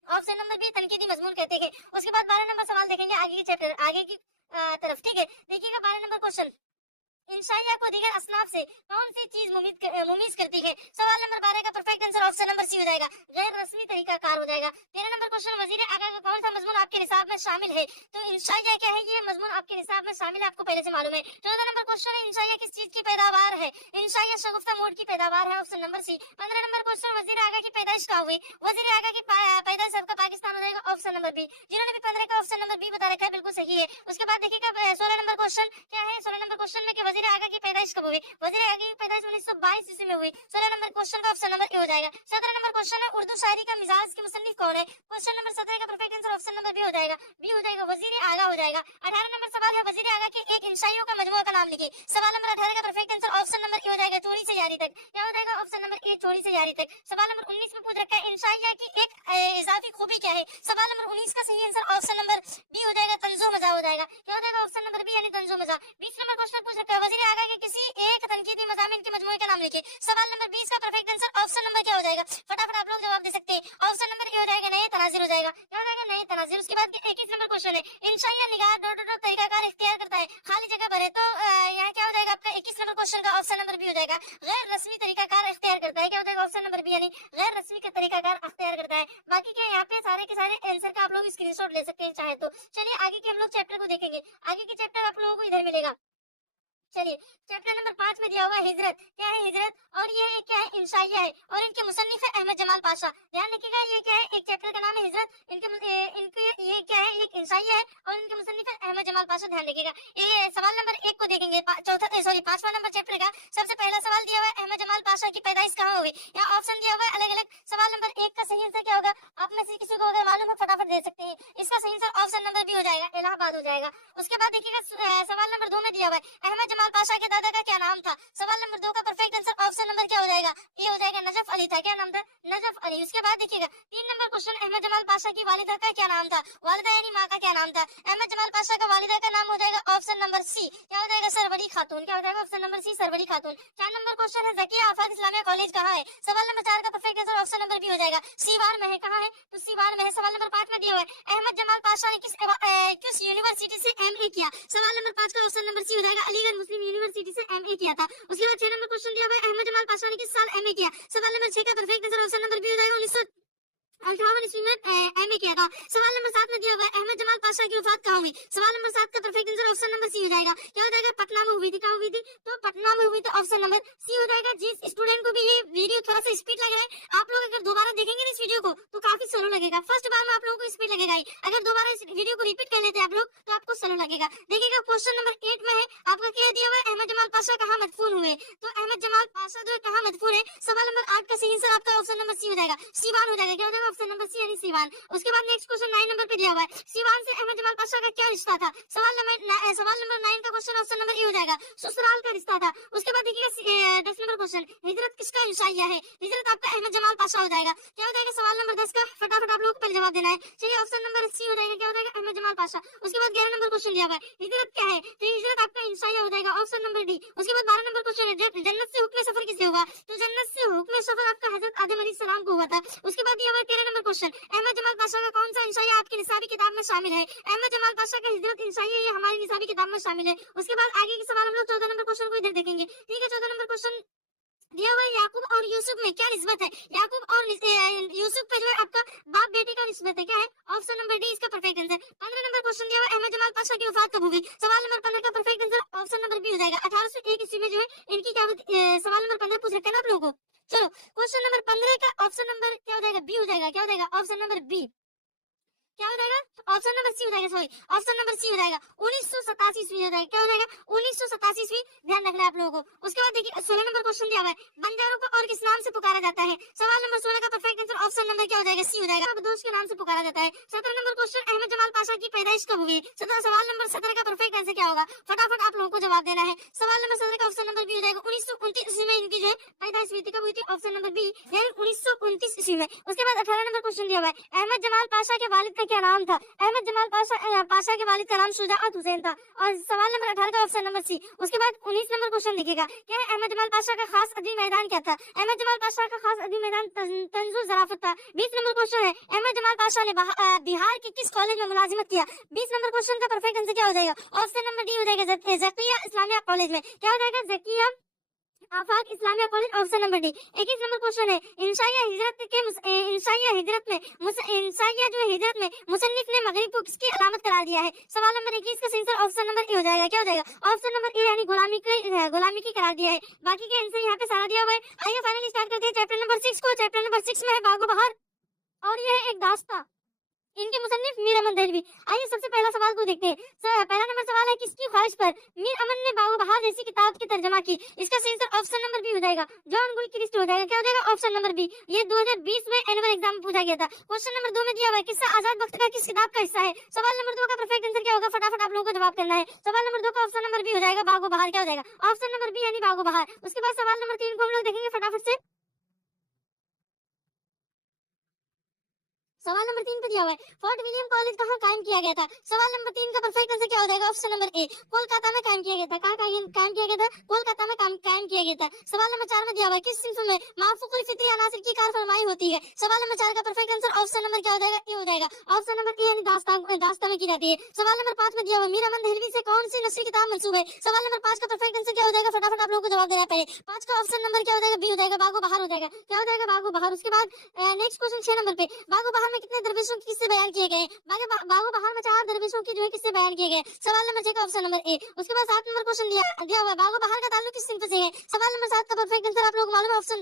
ऑप्शन नंबर बी तनकीदी मजमून कहते हैं। उसके बाद 12 नंबर सवाल देखेंगे आगे की चैप्टर आगे की तरफ, ठीक है। देखिएगा 12 नंबर क्वेश्चन, इंशाइया को दीगर असनाफ से कौन सी चीज मुमीज करती है। सवाल नंबर 12 का perfect answer option number C हो जाएगा, गैर रस्मी तरीका कार हो जाएगा। 13 नंबर क्वेश्चन, वजीर आगा का कौन सा मजमून आपके निसाब में शामिल है। तो इंशाइया क्या है, ये मजमून आपके निसाब में शामिल है, आपको पहले से मालूम है। 14 नंबर क्वेश्चन है, इंशाइया किस चीज की पैदावार है। इंशाइया शगुफ्ता मोड की पैदावार है, option number C. 15 number question, Wazir Agha की पैदाइश कहाँ हुई। वजीर आगा की पैदाइश आपका पाकिस्तान हो जाएगा, ऑप्शन नंबर बी। जिन्होंने भी 15 का ऑप्शन नंबर बी बता रखा है बिल्कुल सही है। उसके बाद देखिएगा 16 नंबर क्वेश्चन क्या है। 16 नंबर क्वेश्चन में वजीर आगा की पैदाइश कब हुई। वजीर आगा की पैदाइश 1922 ईस्वी में हुई। 16 नंबर क्वेश्चन का ऑप्शन नंबर ए हो जाएगा। 17 नंबर क्वेश्चन है, उर्दू शायरी का मिजाज के मुसन्निफ कौन है। क्वेश्चन नंबर 17 का perfect answer option number B हो जाएगा, बी हो जाएगा, वजीर आगा हो जाएगा। 18 नंबर सवाल है, वजीर आगा के एक इंशाइयों का मजमूआ का नाम लिखिए। सवाल नंबर 18 का perfect answer option number A हो जाएगा, चोरी से यारी तक। क्या हो जाएगा, ऑप्शन नंबर ए, चोरी से यारी तक। सवाल नंबर 19 में पूछ रखा है, इंशाइया की एक इजाफी खूबी क्या है। सवाल नंबर 19 का सही आंसर ऑप्शन नंबर बी हो जाएगा, तंजो मजा हो जाएगा। क्या हो जाएगा, ऑप्शन नंबर बी यानी तंजो मजा। 20 नंबर क्वेश्चन पूछ रखा है, वजीर आगा के किसी एक तनकीदी मज़ामीन के मजमूए का नाम लिखिए। सवाल नंबर 20 का परफेक्ट आंसर ऑप्शन नंबर क्या हो जाएगा, फटाफट आप लोग जवाब दे सकते हैं। ऑप्शन नंबर ए हो जाएगा, नए तनाजिर हो जाएगा। क्या हो जाएगा, नए तनाजिर। उसके बाद 21 नंबर क्वेश्चन है, इंशाइया निगाह तरीकाकार इख्तियार करता है, खाली जगह भरे। तो यहाँ क्या हो जाएगा आपका 21 नंबर क्वेश्चन का ऑप्शन नंबर बी हो जाएगा, गैर रस्मी तरीकाकार इख्तियार करता है। क्या हो जाएगा, ऑप्शन नंबर बी यानी गैर रस्मी का तरीकाकार इख्तियार करता है। बाकी क्या यहाँ पे सारे के सारे आंसर का आप लोग स्क्रीनशॉट ले सकते हैं चाहे तो। चलिए आगे के हम लोग चैप्टर को देखेंगे। आगे की चैप्टर आप लोगों को इधर मिलेगा। चलिए चैप्टर नंबर 5 में दिया हुआ है हिजरत। क्या है हिजरत, और ये क्या है, इंशाइया है, और इनके मुसन्निफ है अहमद जमाल पाशा। ध्यान रखिएगा, ये क्या है, एक चैप्टर का नाम है हिजरत, इनके ये क्या है, एक इंशाइया है, और इनके मुसन्निफ है अहमद जमाल पाशा। ध्यान रखिएगा। ये सवाल नंबर 1 को देखेंगे, पांचवा नंबर चैप्टर का सबसे पहला सवाल दिया हुआ है, अहमद जमाल पाशा की पैदाइश कहाँ हुई। यहाँ ऑप्शन दिया हुआ है अलग अलग। सवाल नंबर 1 का सही आंसर क्या होगा, आप में से किसी को अगर मालूम है फटाफट दे सकते हैं। इसका सही आंसर ऑप्शन नंबर बी हो जाएगा, इलाहाबाद हो जाएगा। उसके बाद देखिएगा सवाल नंबर 2 में दिया हुआ है, अहमद जमाल पाशा के दादा का क्या नाम था। सवाल नंबर 2 का परफेक्ट आंसर ऑप्शन नंबर क्या हो जाएगा, ये हो जाएगा, नजफ अली था। क्या नाम था, नजफ अली। उसके बाद देखिएगा 3 नंबर क्वेश्चन, अहमद जमाल पाशा की वालिदा का क्या नाम था। वालिदा यानी माँ का क्या नाम था। अहमद जमाल पाशा का वालिदा का नाम हो जाएगा ऑप्शन नंबर सी, क्या हो जाएगा, सरवरी खातून। क्या हो जाएगा, ऑप्शन नंबर सी, सरवरी खातून। 4 नंबर क्वेश्चन है, जकिया आफाक इस्लामिया कॉलेज कहाँ है। सवाल नंबर 4 का perfect answer option number B हो जाएगा, सीवान में है। कहाँ है, तो सीवान में है। सवाल नंबर 5 में दिया हुआ है, अहमद जमाल पाशा ने किस यूनिवर्सिटी से एमए किया। सवाल नंबर 5 का ऑप्शन नंबर सी हो जाएगा, अलीगढ़ मुस्लिम यूनिवर्सिटी से एमए किया था। उसके बाद 6 नंबर क्वेश्चन दिया हुआ है, अहमद जमाल पाशा ने किस साल एमए किया। सवाल नंबर 6 का perfect answer option number B हो जाएगा, 1958 ईस्वी में एमए किया था। सवाल नंबर 7 में दिया हुआ है, अहमद जमाल पाशा की वफात कहाँ हुई। सवाल नंबर 7 का perfect answer option number C हो जाएगा, क्या हो जाएगा, पटना में हुई थी। कहाँ हुई थी, तो पटना में हुई थी, ऑप्शन नंबर सी हो जाएगा। जिस स्टूडेंट को भी ये वीडियो थोड़ा सा स्पीड लग रहा है, आप लोग अगर दोबारा देखेंगे इस वीडियो को तो काफी स्लो लगेगा। फर्स्ट बार में आप लोगों को स्पीड लगेगा ही, अगर दोबारा इस वीडियो को रिपीट कर लेते हैं आप लोग तो आपको स्लो लगेगा। देखिएगा क्वेश्चन नंबर 8 में है, आपका क्या दिया हुआ है, अहमद जमाल पाशा कहाँ मदफून हुए। तो अहमद जमाल पाशा जो कहाँ मदफून है। सवाल नंबर 8 का सही आंसर आपका ऑप्शन नंबर सी हो जाएगा, सीवान हो जाएगा। क्या हो जाएगा, ऑप्शन नंबर सी यानी सीवान। उसके बाद नेक्स्ट क्वेश्चन 9 नंबर पे दिया हुआ है, सीवान से अहमद जमाल पाशा का क्या रिश्ता था। सवाल नंबर 9 का क्वेश्चन ऑप्शन नंबर ए हो जाएगा, ससुराल का रिश्ता था। उसके बाद देखिएगा 10 नंबर क्वेश्चन, हिजरत किसका इंशाइया है। हिजरत आपका अहमद जमाल पाशा हो जाएगा। क्या हो जाएगा, सवाल नंबर 10 का फटाफट आप लोगों को पहले जवाब देना है। चलिए ऑप्शन नंबर सी हो जाएगा, क्या हो जाएगा, अहमद जमाल पाशा। उसके बाद 11 नंबर क्वेश्चन दिया हुआ है, हिजरत क्या है, तो हिजरत आपका इंशाइया हो जाएगा, ऑप्शन नंबर डी। उसके बाद 12 नंबर क्वेश्चन है, जन्नत से हुक्म सफर किसे हुआ। तो जन्नत से हुक्म सफर आपका हजरत आदम अलैहिस्सलाम को हुआ था। उसके बाद दिया हुआ 13 नंबर क्वेश्चन, अहमद जमाल पाशा का कौन सा इंशाइया आपकी निसाबी किताब में शामिल है। अहमद जमाल पाशा का हिजरत इंशाइया ये हमारी निसाबी किताब में शामिल है। उसके बाद आगे के सवाल हम लोग 14 नंबर क्वेश्चन को इधर देखेंगे। ठीक है, 14 नंबर क्वेश्चन दिया हुआ है, याकूब और यूसुफ में क्या निस्बत है। याकूब और यूसुफ पे जो है आपका बाप बेटे का निस्बत है। क्या है, ऑप्शन नंबर डी इसका परफेक्ट आंसर। 15 नंबर क्वेश्चन दिया हुआ है, अहमद जमाल पाशा की वफात कब हुई। सवाल नंबर 15 का perfect answer option number B हो जाएगा, 1801 ईस्वी में जो है इनकी क्या सवाल नंबर 15 पूछ रखा है ना आप लोगों को। चलो क्वेश्चन नंबर 15 का ऑप्शन नंबर क्या हो जाएगा, बी हो जाएगा। क्या हो जाएगा, ऑप्शन नंबर बी। क्या हो जाएगा? ऑप्शन नंबर सी हो जाएगा, सॉरी ऑप्शन नंबर सी हो जाएगा 1987 ईस्वी हो जाएगा। क्या हो जाएगा? 1987 ईस्वी, ध्यान रखना है आप लोगों को। उसके बाद देखिए 16 नंबर क्वेश्चन दिया हुआ है, बंजारों को और किस नाम से पुकारा जाता है? सवाल नंबर 16 का परफेक्ट आंसर ऑप्शन नंबर क्या हो जाएगा? सी हो जाएगा, बदोश के नाम से पुकारा जाता है। 17 नंबर क्वेश्चन, अहमद जमाल पाशा की पैदाइश कब हुई? सवाल नंबर 17 का परफेक्ट आंसर क्या होगा? फटाफट आप लोगों को जवाब देना है। सवाल नंबर 17 का ऑप्शन नंबर बी हो जाएगा, 1929 ईस्वी में इनकी जो है पैदाइश हुई थी। कब हुई थी? ऑप्शन नंबर बी, यानी 1929 ईस्वी में। उसके बाद 18 नंबर क्वेश्चन दिया हुआ है, अहमद जमाल पाशा के वालिद का क्या नाम था? अहमद जमाल पाशा के वालिद का नाम शुजाअत हुसैन था। और सवाल नंबर 18 का ऑप्शन नंबर सी। उसके बाद 19 नंबर क्वेश्चन देखिएगा, क्या है अहमद जमाल पाशा का खास अदबी मैदान क्या था? अहमद जमाल पाशा का खास अदबी मैदान तंजुल ज़राफत था। 20 नंबर क्वेश्चन है, अहमद जमाल पाशा ने बिहार के किस कॉलेज में मुलाजिमत किया? 20 नंबर क्वेश्चन का परफेक्ट आंसर क्या हो जाएगा? ऑप्शन नंबर डी हो जाएगा, ज़किया इस्लामिया कॉलेज में। क्या हो जाएगा? Zakia Afaq Islamia college, option number D. 21 number question है, इंशाइया हिजरत में मुसन्निफ ने मगरिब को किसकी अलामत करार दिया है? सवाल नंबर 21 का आंसर ऑप्शन नंबर ए हो जाएगा। क्या हो जाएगा? ऑप्शन नंबर ए, यानी गुलामी की करार दिया है। बाकी के आंसर यहाँ पे सारा दिया हुआ है। आइए फाइनली स्टार्ट करते हैं चैप्टर नंबर 6 को। चैप्टर नंबर 6 में है बागो बहार, और यह है एक दास्तां। इनके मुसन्निफ मीर अमन दहलवी। आइए सबसे पहला सवाल को देखते हैं। पहला नंबर सवाल है, किसकी ख्वाहिश पर मीर अमन ने बागो बहार जैसी किताब की तर्जमा की? इसका आंसर ऑप्शन नंबर बी हो जाएगा, जॉन गुलक्रिस्ट हो जाएगा। क्या हो जाएगा? Option number B. ये 2020 में एनुअल एग्जाम में पूछा गया था। क्वेश्चन नंबर 2 में दिया हुआ है, किस्सा आजाद वक्त का किस किताब का हिस्सा है? सवाल नंबर 2 का परफेक्ट आंसर क्या होगा? फटाफट आप लोगों को जवाब करना है। सवाल नंबर 2 का ऑप्शन नंबर बी हो जाएगा, बागो बहार। क्या हो जाएगा? ऑप्शन नंबर बी, यानी बागो बहार। उसके बाद सवाल नंबर 3 को हम लोग देखेंगे फटाफट से। सवाल नंबर 3 पे दिया हुआ है, फोर्ट विलियम कॉलेज कहाँ कायम किया गया था? सवाल नंबर 3 का परफेक्ट आंसर क्या हो जाएगा? ऑप्शन नंबर ए, कोलकाता में कायम किया गया था। कहाँ कायम किया गया था? कोलकाता में कायम किया गया था। सवाल नंबर 4 में दिया हुआ है, किस सिंफ में माफूकुल फित्री अनासिर की कार फरमाई होती है? सवाल नंबर 4 का परफेक्ट आंसर ऑप्शन नंबर क्या हो जाएगा? ए हो जाएगा, ऑप्शन नंबर ए, यानी दास्तां में की जाती है। सवाल नंबर 5 में दिया हुआ है, मीर अमन दहलवी से कौन सी नस्री किताब मंसूब है? सवाल नंबर 5 का परफेक्ट आंसर क्या हो जाएगा? फटाफट आप लोगों को जवाब देना है। पहले 5 का ऑप्शन नंबर क्या हो जाएगा? बी हो जाएगा, बागो बहार हो जाएगा। क्या हो जाएगा? बागो बहार। उसके बाद नेक्स्ट क्वेश्चन 6 नंबर पे, बागो बहार में कितने दरवेशों की किस्से बयान किए गए? बागो बहार में 4 दरवेशों की जो है किस्से बयान किए गए। सवाल नंबर 6 का ऑप्शन नंबर ए। उसके बाद 7 नंबर क्वेश्चन दिया हुआ है, बागो बहार का ताल्लुक किस सिंफ से है? सवाल नंबर 7 का परफेक्ट आंसर आप लोगों को मालूम है, ऑप्शन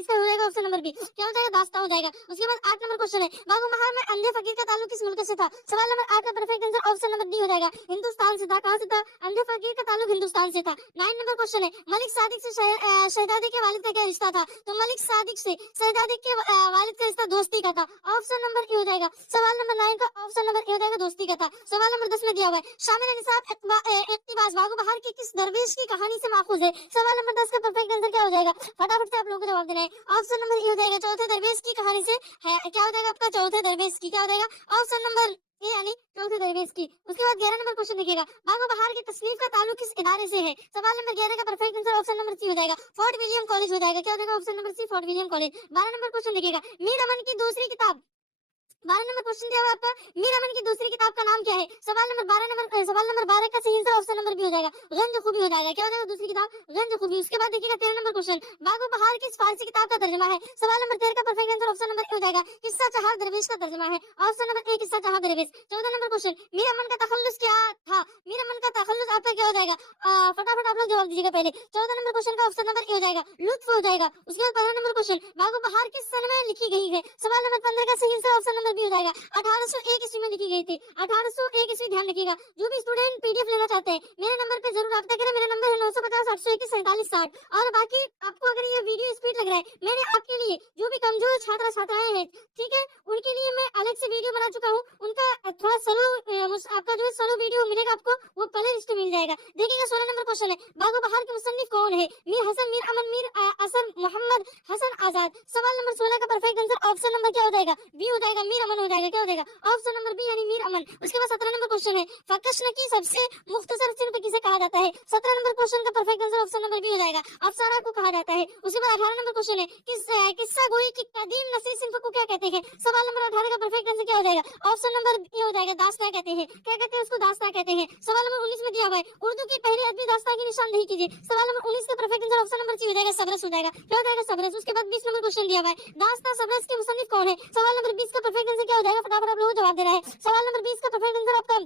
इसका हो जाएगा ऑप्शन नंबर बी। क्या हो जाएगा? दास्तां हो जाएगा। उसके बाद 8 नंबर क्वेश्चन है, बागो बहार में अंधे फकीर का ताल्लुक किस मुल्क से था? सवाल नंबर 8 का perfect answer option number D हो जाएगा, हिंदुस्तान से था। कहां से था? अंधे फकीर का ताल्लुक हिंदुस्तान से था। 9 नंबर क्वेश्चन है, मलिक सादिक से शहजादे के वालिद का क्या रिश्ता था? तो मलिक सादिक से शहजादे के वालिद का रिश्ता दोस्ती का था। ऑप्शन नंबर ए हो जाएगा। सवाल नंबर 9 का ऑप्शन नंबर ए हो जाएगा, दोस्ती का था। सवाल नंबर 10 में दिया हुआ है, शामिल निसाब इक्तिबास बागो बहार की किस दरवेश की कहानी से माखूज है? सवाल नंबर 10 का परफेक्ट आंसर क्या हो जाएगा? फटाफट से आप लोगों को जवाब देना है। ऑप्शन नंबर ए हो जाएगा, चौथे दरवेश की कहानी से है। क्या हो जाएगा आपका? चौथे दरवेश की। क्या हो जाएगा? ऑप्शन नंबर ए, यानी चौथे दरवेश की। उसके बाद 11 नंबर क्वेश्चन देखिएगा, बागो बहार की तस्नीफ का ताल्लुक किस इदारे से है? सवाल नंबर 11 का perfect answer option number C हो जाएगा, फोर्ट विलियम कॉलेज हो जाएगा। क्या हो जाएगा? Option number C, fort William college. 12 number question देखिएगा, मीर अमन की दूसरी किताब, 12 नंबर क्वेश्चन दिया हुआ आपका, मीर अमन की दूसरी किताब का नाम क्या है? सवाल नंबर 12 का सही आंसर ऑप्शन नंबर बी हो जाएगा, गंज खूबी हो जाएगा। क्या हो जाएगा? दूसरी किताब गंज खूबी। उसके बाद देखिएगा 13 नंबर क्वेश्चन, बागो बहार किस फारसी किताब का तर्जुमा है? सवाल नंबर 13 का perfect answer option number A हो जाएगा, किस्सा चहार दरवेश का तर्जुमा है। ऑप्शन नंबर ए, किस्सा चहार दरवेश। 14 नंबर क्वेश्चन, मीर अमन का तखल्लुस क्या था? मीर अमन का तखल्लुस आपका क्या हो जाएगा? फटाफट आप लोग जवाब दीजिएगा पहले। 14 नंबर क्वेश्चन का ऑप्शन नंबर ए हो जाएगा, लुत्फ हो जाएगा। उसके बाद 15 नंबर क्वेश्चन, बागो बहार किस सन में लिखी गई है? सवाल नंबर 15 का सही आंसर ऑप्शन नंबर बी हो जाएगा, 1801 ईस्वी में लिखी गई थी। 1801 ईस्वी। ध्यान रखिएगा, जो भी स्टूडेंट पीडीएफ लेना चाहते हैं मेरे नंबर पे जरूर रब्ता करें। मेरा नंबर है 950 821 47 60। और बाकी आपको अगर ये वीडियो स्पीड लग रहा है, मैंने आपके लिए जो भी कमजोर छात्र छात्राएं हैं, ठीक है, उनके लिए मैं अलग से वीडियो बना चुका हूँ। उनका थोड़ा स्लो आपका जो स्लो वीडियो मिलेगा आपको, वो प्ले लिस्ट मिल जाएगा। देखिएगा 16 नंबर क्वेश्चन है, बागो बहार के मुसन्निफ कौन है? मीर हसन, मीर अमन, मीर असर मोहम्मद हसन आजाद। सवाल नंबर 16 का परफेक्ट आंसर ऑप्शन नंबर क्या हो जाएगा? बी हो जाएगा, मीर अमन हो जाएगा। क्या हो जाएगा? ऑप्शन नंबर बी, यानी मीर अमन। उसके बाद 17 नंबर क्वेश्चन है, फकशन की सबसे मुख्तसर सिर्फ किसे कहा जाता है? 17 नंबर क्वेश्चन का perfect answer option number B हो जाएगा, अफसाना को कहा जाता है। उसके बाद 18 नंबर क्वेश्चन है, किस्सा गोई की कदीम नस्ली सिंफ को क्या कहते हैं? सवाल नंबर 18 का परफेक्ट आंसर क्या हो जाएगा? ऑप्शन नंबर ए हो जाएगा, दास्तां कहते हैं। क्या कहते हैं उसको? दास्तां कहते हैं। सवाल नंबर 19 में दिया हुआ है, उर्दू की पहली अदबी दास्तां की निशानदेही कीजिए। सवाल नंबर 19 का perfect answer option number C हो जाएगा, सबरस हो जाएगा। क्या हो जाएगा? सबरस। उसके बाद 20 नंबर क्वेश्चन दिया हुआ है, दास्तां सबरस के मुसन्निफ कौन है? सवाल नंबर 20 का परफेक्ट आंसर क्या हो जाएगा? फटाफट आप लोगों को जवाब देना है। सवाल नंबर 20 का परफेक्ट आंसर आपका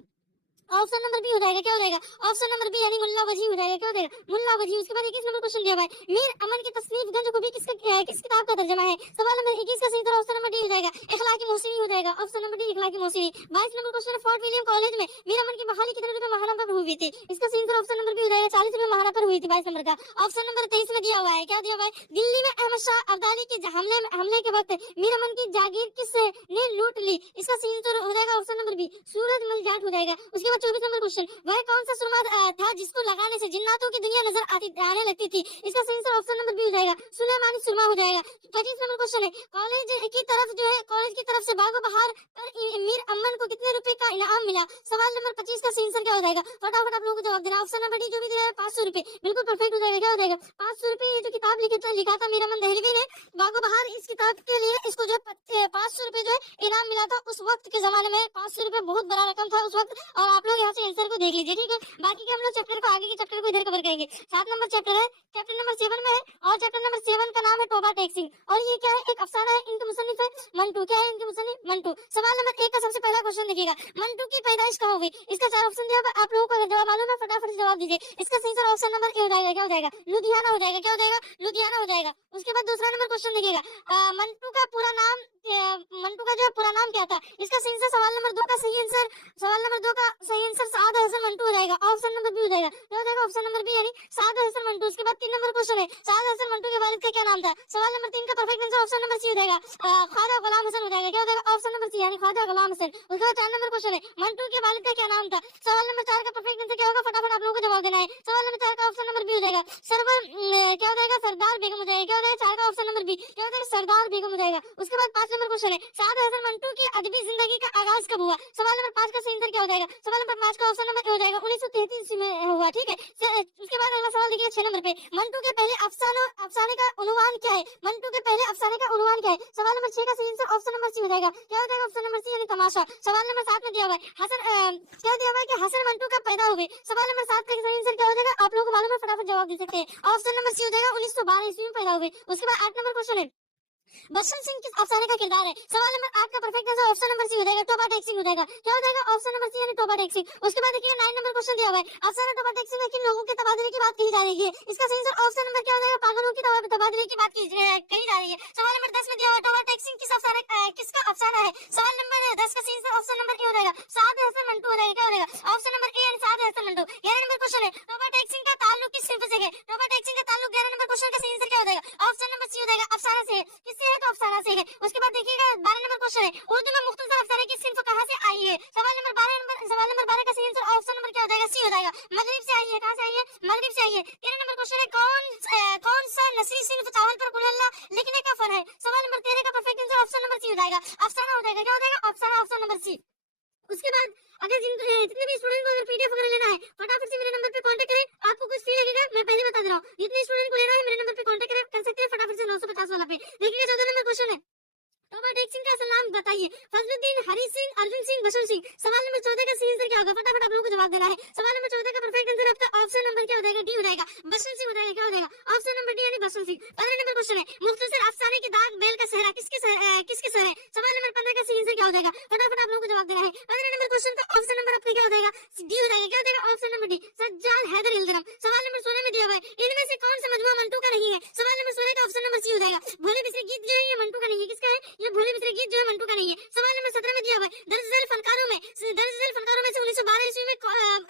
ऑप्शन नंबर बी हो जाएगा, क्या हो जाएगा ऑप्शन नंबर बी यानी मुल्ला वजी हो जाएगा, क्या हो जाएगा मुल्ला वजी। उसके बाद 21 नंबर क्वेश्चन दिया हुआ है, मीर अमन की तसनीफ गंज खूबी किस किताब का तर्जुमा है। सवाल नंबर 21 का सही उत्तर ऑप्शन नंबर डी हो जाएगा, इखलाकी मौसमी हो जाएगा, ऑप्शन नंबर डी इखलाकी मौसमी। 22 नंबर क्वेश्चन है, फोर्ट विलियम कॉलेज में मीर अमन की बहाली कितने रुपए महाना पर हुई थी। इसका सही उत्तर ऑप्शन नंबर बी हो जाएगा, 40 रुपए महाना पर हुई थी 22 नंबर का। ऑप्शन नंबर 23 में दिया हुआ है, क्या दिया हुआ है, दिल्ली में अहमद शाह अब्दाली के हमले के वक्त मीर अमन की जागीर किस ने लूट ली। इसका सही उत्तर हो जाएगा option number B, Surajmal Jat हो जाएगा। उसके बाद 24 नंबर क्वेश्चन, वह कौन सा सुरमा था जिसको लगाने से जिन्नातों की दुनिया नजर आने लगती थी। इसका सही उत्तर ऑप्शन नंबर बी हो जाएगा, सुलेमानी सुरमा हो जाएगा। 25 नंबर क्वेश्चन है, कॉलेज की तरफ जो है कॉलेज की तरफ से बागो बहार पर मीर अमन को कितने रुपए का इनाम मिला। सवाल नंबर 25 का सही आंसर क्या हो जाएगा, फटाफट आप लोगों को जवाब देना। ऑप्शन नंबर डी जो भी दिया है 500 रुपए, बिल्कुल परफेक्ट हो जाएगा, क्या हो जाएगा 500 रुपए। ये जो किताब लिखा था मीर अमन दहलवी ने बागो बहार, इस किताब के लिए इसको जो 500 रुपए जो है इनाम मिला था उस वक्त के जमाने में। 500 रुपए बहुत बड़ा रकम था उस वक्त। और आप लोग यहाँ से आंसर को देख लीजिए, ठीक है। बाकी के हम लोग चैप्टर को आगे के चैप्टर को इधर कवर करेंगे। 7 नंबर चैप्टर है, चैप्टर नंबर 7 में है, और चैप्टर नंबर 7 का नाम है तौबा टैक्सिंग। और ये क्या है, एक अफसाना है, इनके मुसन्निफ है मंटू। क्या है इनके मुसन्निफ, मंटू। सवाल नंबर 1 का सबसे पहला क्वेश्चन देखिएगा, मंटू की पैदाइश कहाँ हुई। इसका 4 ऑप्शन दिया हुआ, आप लोगों को अगर जवाब मालूम है फटाफट से जवाब दीजिए। इसका सही आंसर ऑप्शन नंबर ए हो जाएगा, क्या हो जाएगा लुधियाना हो जाएगा, क्या हो जाएगा लुधियाना हो जाएगा। उसके बाद दूसरा नंबर क्वेश्चन देखिएगा, मंटू का पूरा नाम, मंटू का जो है पूरा नाम क्या था। इसका सही आंसर सवाल नंबर 2 का सही आंसर, सवाल नंबर 2 का सही आंसर साद हसन मंटू हो जाएगा, ऑप्शन नंबर बी हो जाएगा, क्या हो जाएगा ऑप्शन नंबर बी यानी साद हसन मंटू। उसके बाद 3 नंबर क्वेश्चन है, साद हसन मंटू के वालिद का क्या नाम था। सवाल नंबर 3 का perfect answer option number C हो जाएगा, ख्वाजा गुलाम हसन हो जाएगा, क्या हो जाएगा ऑप्शन नंबर सी यानी ख्वाजा गुलाम हसन। उसके बाद 4 नंबर क्वेश्चन है, मंटू के वालिद का क्या नाम था। सवाल नंबर 4 का परफेक्ट आंसर क्या होगा, फटाफट आप लोगों को जवाब देना है। सवाल नंबर 4 का ऑप्शन नंबर बी हो जाएगा, सरवर क्या हो जाएगा सरदार बेगम हो जाएगा, क्या हो जाएगा 4 का ऑप्शन नंबर बी, क्या हो जाएगा सरदार बेगम हो जाएगा। उसके बाद 5 नंबर क्वेश्चन है, साद हसन मंटू की अदबी जिंदगी का आगाज कब हुआ। सवाल नंबर 5 का सही आंसर क्या हो जाएगा, सवाल नंबर 5 का ऑप्शन नंबर ए हो जाएगा 1933 में हुआ, ठीक है। उसके बाद अगला सवाल देखिए 6 नंबर पे, मंटू के पहले अफसाने का उन्वान क्या है। मंटू के पहले अफसाने का उन्वान क्या है। सवाल नंबर 6 का सही आंसर ऑप्शन नंबर सी हो जाएगा, क्या हो जाएगा ऑप्शन नंबर सी यानी तमाशा। सवाल नंबर 7 में दिया हुआ है, क्या दिया हुआ है कि हसन मंटू का पैदा हुए। सवाल नंबर 7 का सही आंसर क्या हो जाएगा, आप लोगों को मालूम है फटाफट जवाब दे सकते हैं, ऑप्शन नंबर सी हो जाएगा 1912 ईस्वी में पैदा हुए। उसके बाद 8 नंबर क्वेश्चन है, बसंत सिंह किस अफसाने का किरदार है। सवाल नंबर 8 का perfect answer option number C हो जाएगा, टोबा टैक्सिंग हो जाएगा, क्या हो जाएगा ऑप्शन नंबर सी यानी टोबा टैक्सिंग। उसके बाद देखिए 9 नंबर क्वेश्चन दिया हुआ है, अफसाना टोबा टैक्सिंग में किन लोगों के तबादले की बात कही जा रही है। इसका सही आंसर ऑप्शन नंबर क्या हो जाएगा, पागलों की तबादले की बात कही जा रही है। सवाल नंबर 10 में दिया हुआ है, टोबा टैक्सिंग किसका अफसाना है। सवाल नंबर 10 का सही आंसर ऑप्शन नंबर ए हो जाएगा, साद हसन मंटू हो जाएगा, क्या हो जाएगा ऑप्शन नंबर ए यानी साद हसन मंटू। 11 नंबर क्वेश्चन है, टोबा टैक्सिंग का ताल्लुक किस सिंफ से है। टोबा टैक्सिंग का ताल्लुक 11 नंबर क्वेश्चन का सही आंसर क्या हो जाएगा, ऑप्शन नंबर सी हो जाएगा अफसाना से है। किससे है तो अफसाना से है। उसके बाद देखिएगा 12 नंबर क्वेश्चन है, उर्दू में मुख्तसर अफसाने की सिंफ कहां से आई है। सवाल नंबर 12 का सही आंसर ऑप्शन नंबर क्या हो जाएगा, सी हो जाएगा, मगरिब से आई है। कहां से आई है, मगरिब से आई है। 13 नंबर क्वेश्चन है, कौन सा नसरी सिंफ चावल पर कुल अल्लाह लिखने का फन है। सवाल नंबर 13 का perfect answer option number C हो जाएगा, अफसाना हो जाएगा, क्या हो जाएगा अफसाना, ऑप्शन नंबर सी। उसके बाद अगर जितने भी स्टूडेंट को अगर पीडीएफ वगैरह लेना है फटाफट से मेरे नंबर पे कांटेक्ट करें। आपको कुछ फी लगेगा, मैं पहले बता दे रहा हूँ। जितने स्टूडेंट को लेना है मेरे नंबर पे कांटेक्ट कर सकते हैं फटाफट से 950 वाला पे। देखिए 14 नंबर क्वेश्चन है, टोबा टैक्सिंग का असल नाम बताइए। फजलुद्दीन, हरी सिंह, अर्जुन सिंह, बसंत सिंह। सवाल नंबर 14 का सही आंसर क्या होगा, फटाफट आप लोगों को जवाब देना है। सवाल नंबर 14 का परफेक्ट आंसर आपका ऑप्शन नंबर क्या हो जाएगा, डी हो जाएगा, बसंत सिंह हो जाएगा, क्या हो जाएगा ऑप्शन नंबर डी यानी बसंत सिंह। 15 नंबर क्वेश्चन है, मुख्तसर अफसाने की दाग बैल का सहरा किसके सर है। सवाल नंबर 15 का सही आंसर क्या हो जाएगा, फटाफट आप लोगों को जवाब देना है। 15 नंबर क्वेश्चन का ऑप्शन नंबर आपका क्या हो जाएगा, डी हो जाएगा, क्या हो जाएगा option number D, Sajjad Haider Yildirim. सवाल नंबर 16 में दिया हुआ है, इनमें से कौन सा मजमुआ मंटू का नहीं है। सवाल नंबर 16 का ऑप्शन नंबर सी हो जाएगा, भोले बिसरे गीत जो है ये मंटू का नहीं है। किसका है, ये भोले बिसरे गीत जो है मंटू का नहीं है। सवाल नंबर 17 में दिया हुआ है, दर्ज फनकारों में से 1912 ईस्वी में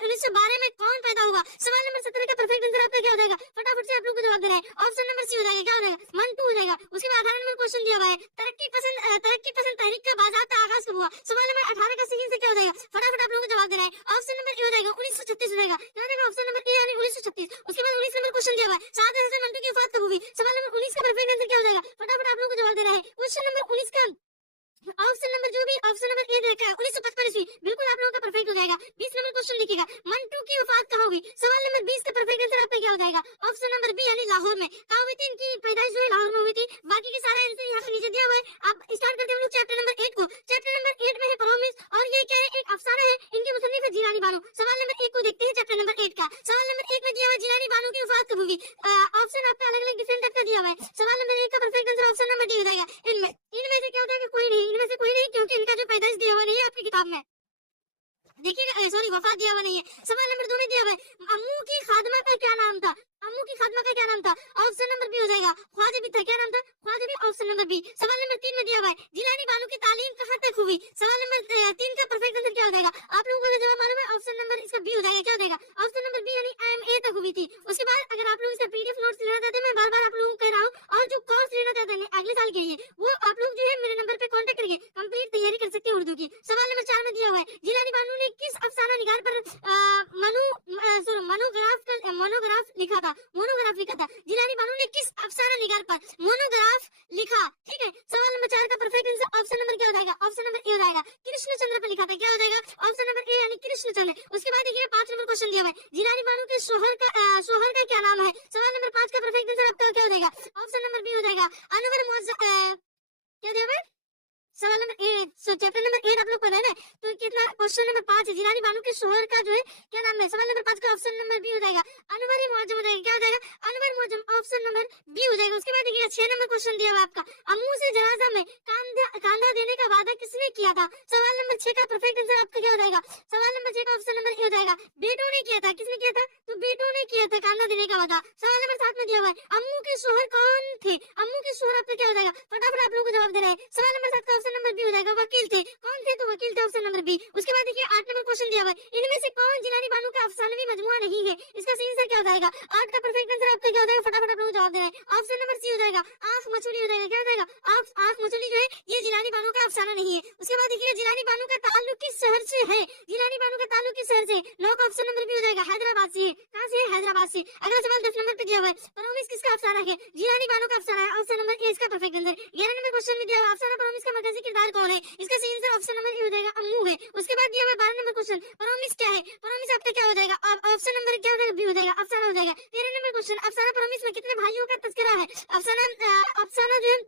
1912 में कौन पैदा हुआ। सवाल नंबर 17 का परफेक्ट आंसर आपका क्या हो जाएगा, फटाफट से आप लोगों को जवाब देना है। ऑप्शन नंबर सी हो जाएगा, क्या हो जाएगा मंटू हो जाएगा। उसके बाद 18 नंबर क्वेश्चन दिया हुआ है, तरक्की पसंद तहरीक का बाज़ाब्ता आगाज कब हुआ। सवाल नंबर 18 का सही आंसर क्या हो जाएगा, फटाफट आप लोगों को जवाब देना है। ऑप्शन नंबर ए हो जाएगा 1936 हो जाएगा, क्या हो जाएगा ऑप्शन नंबर ए यानी 1936। उसके बाद 19 नंबर क्वेश्चन दिया हुआ है, साद हसन मंटू की वफात कब हुई। सवाल नंबर 19 का परफेक्ट आंसर क्या हो जाएगा, फटाफट आप लोगों को जवाब देना है। क्वेश्चन नंबर 19 का ऑप्शन नंबर जो भी ऑप्शन नंबर ए रखा है 1955 ईस्वी, बिल्कुल आप लोगों का परफेक्ट हो जाएगा। 20 नंबर क्वेश्चन लिखिएगा, मंटू की वफात कहाँ हुई। सवाल नंबर 20 का परफेक्ट आंसर आपका क्या हो जाएगा, ऑप्शन नंबर बी यानी लाहौर में। कहाँ हुई थी इनकी पैदाइश, जो है लाहौर में हुई थी। बाकी के सारे आंसर यहाँ पे नीचे दिया हुआ है। अब स्टार्ट करते हैं हम लोग चैप्टर नंबर 8 को। चैप्टर नंबर 8 में है प्रोमिस, और ये क्या है, एक अफसाना है, इनके मुसन्निफ है जिलानी बानो। सवाल नंबर 1 को देखते हैं चैप्टर नंबर 8 का। सवाल नंबर 1 में दिया हुआ जिलानी बानो की वफात कब हुई। ऑप्शन आपका अलग अलग डिफरेंट टाइप का दिया हुआ है। सवाल नंबर 1 का perfect answer option number D हो जाएगा। इनमें से क्या हो जाएगा, कोई नहीं, इनमें से कोई नहीं, क्योंकि इनका जो पैदाइश दिया हुआ नहीं है आपकी किताब में। देखिएगा, सॉरी वफात दिया हुआ नहीं है। सवाल नंबर 2 में दिया हुआ है अम्मू की खादमा का क्या नाम था? अम्मू की खादमा का क्या नाम था? ऑप्शन नंबर बी हो जाएगा ख्वाजा भी था। क्या नाम था? ख्वाजा भी। Option number B. सवाल नंबर 3 में दिया हुआ है जिलानी बानो की तालीम कहां तक हुई? सवाल नंबर 3 का परफेक्ट आंसर क्या हो जाएगा? आप लोगों को जवाब मालूम है? ऑप्शन नंबर इसका बी हो जाएगा। क्या हो जाएगा? ऑप्शन नंबर बी यानी IMA तक हुई थी। उसके बाद अगर आप लोग इसका PDF नोट्स लेना चाहते हैं, मैं बार-बार आप लोगों को कह रहा हूं, और जो कोर्स लेना चाहते हैं अगले साल के लिए, वो आप लोग जो है मेरे नंबर पे कांटेक्ट करके कंप्लीट तैयारी कर सकते हैं उर्दू की। सवाल नंबर 4 में दिया हुआ है जिलानी बानो ने किस अफसाना निगार पर मोनोग्राफ लिखा था? मोनोग्राफ लिखा था। जिलानी बानो ने किस अफसाना निगार पर मोनोग्राफ लिखा? ठीक है। सवाल नंबर 4 का परफेक्ट आंसर ऑप्शन नंबर क्या हो जाएगा? ऑप्शन नंबर ए हो जाएगा कृष्णचंद्र पर लिखा था। क्या हो जाएगा? ऑप्शन नंबर ए यानी कृष्णचंद्र। उसके बाद देखिए 5 नंबर क्वेश्चन दिया हुआ है जिलानी बानो के शोहर का क्या नाम है? सवाल नंबर 5 का परफेक्ट आंसर आपका क्या हो जाएगा? ऑप्शन नंबर बी हो जाएगा अनवर क्या दिया हुआ है? सवाल नंबर 8, चैप्टर नंबर 8 आप लोग पढ़ा है ना, तो कितना क्वेश्चन नंबर 5 है जिलानी बानो के शोहर का जो है क्या नाम है? सवाल नंबर 5 का ऑप्शन नंबर बी हो जाएगा अनवर मुअज्जम हो जाएगा। क्या हो जाएगा? Anwar Moazzam. Option number B हो जाएगा। उसके बाद देखिएगा 6 नंबर क्वेश्चन दिया हुआ आपका अम्मू से जनाजा में कांधा देने का वादा किसने किया था? सवाल नंबर 6 का परफेक्ट आंसर आपका क्या हो जाएगा? सवाल नंबर 6 का ऑप्शन नंबर ए हो जाएगा बेटों ने किया था। किसने किया था? तो बेटों ने किया था कांधा देने का वादा। सवाल नंबर 7 में दिया हुआ है अम्मू के शोहर कौन थे? अम्मू के शोहर आपका क्या हो जाएगा? फटाफट आप लोगों को जवाब देना है। सवाल नंबर 7 का ऑप्शन नंबर बी हो जाएगा वकील थे। कौन थे? तो वकील थे। Option number B. उसके बाद देखिए 8 नंबर क्वेश्चन दिया हुआ है इनमें से कौन जिलानी बानो का अफसानवी मजमुआ नहीं है? इसका सही आंसर क्या हो जाएगा? 8 का परफेक्ट आंसर आपका क्या हो जाएगा? फटाफट आप लोग जवाब देना है। ऑप्शन नंबर सी हो जाएगा आंख मछली हो जाएगा। क्या हो जाएगा? आंख मछली जो है ये जिलानी बानो का अफसाना नहीं है। उसके बाद देखिए जिलानी बानो का ताल्लुक किस शहर से है? जिलानी बानो का ताल्लुक किस शहर से? नौ का ऑप्शन नंबर बी हो जाएगा हैदराबाद से। कहां से है? हैदराबाद से। अगला सवाल 10 नंबर पे दिया हुआ है परवेज किसका अफसाना है? जिलानी बानो का अफसाना है। ऑप्शन नंबर ए इसका परफेक्ट आंसर। 11 नंबर क्वेश्चन में दिया हुआ अफसाना परवेज का मरकजी किरदार कौन है? इसका सही आंसर ऑप्शन नंबर ए हो जाएगा अम्मू है। उसके बाद दिया हुआ 12 नंबर क्वेश्चन परवेज क्या है? परवेज आपका क्या हो जाएगा? ऑप्शन नंबर क्या हो जाएगा? बी हो जाएगा अफसाना हो जाएगा। 13 नंबर क्वेश्चन अफसाना परवेज में कितने भाइयों का तस्करा है? अफसाना जो है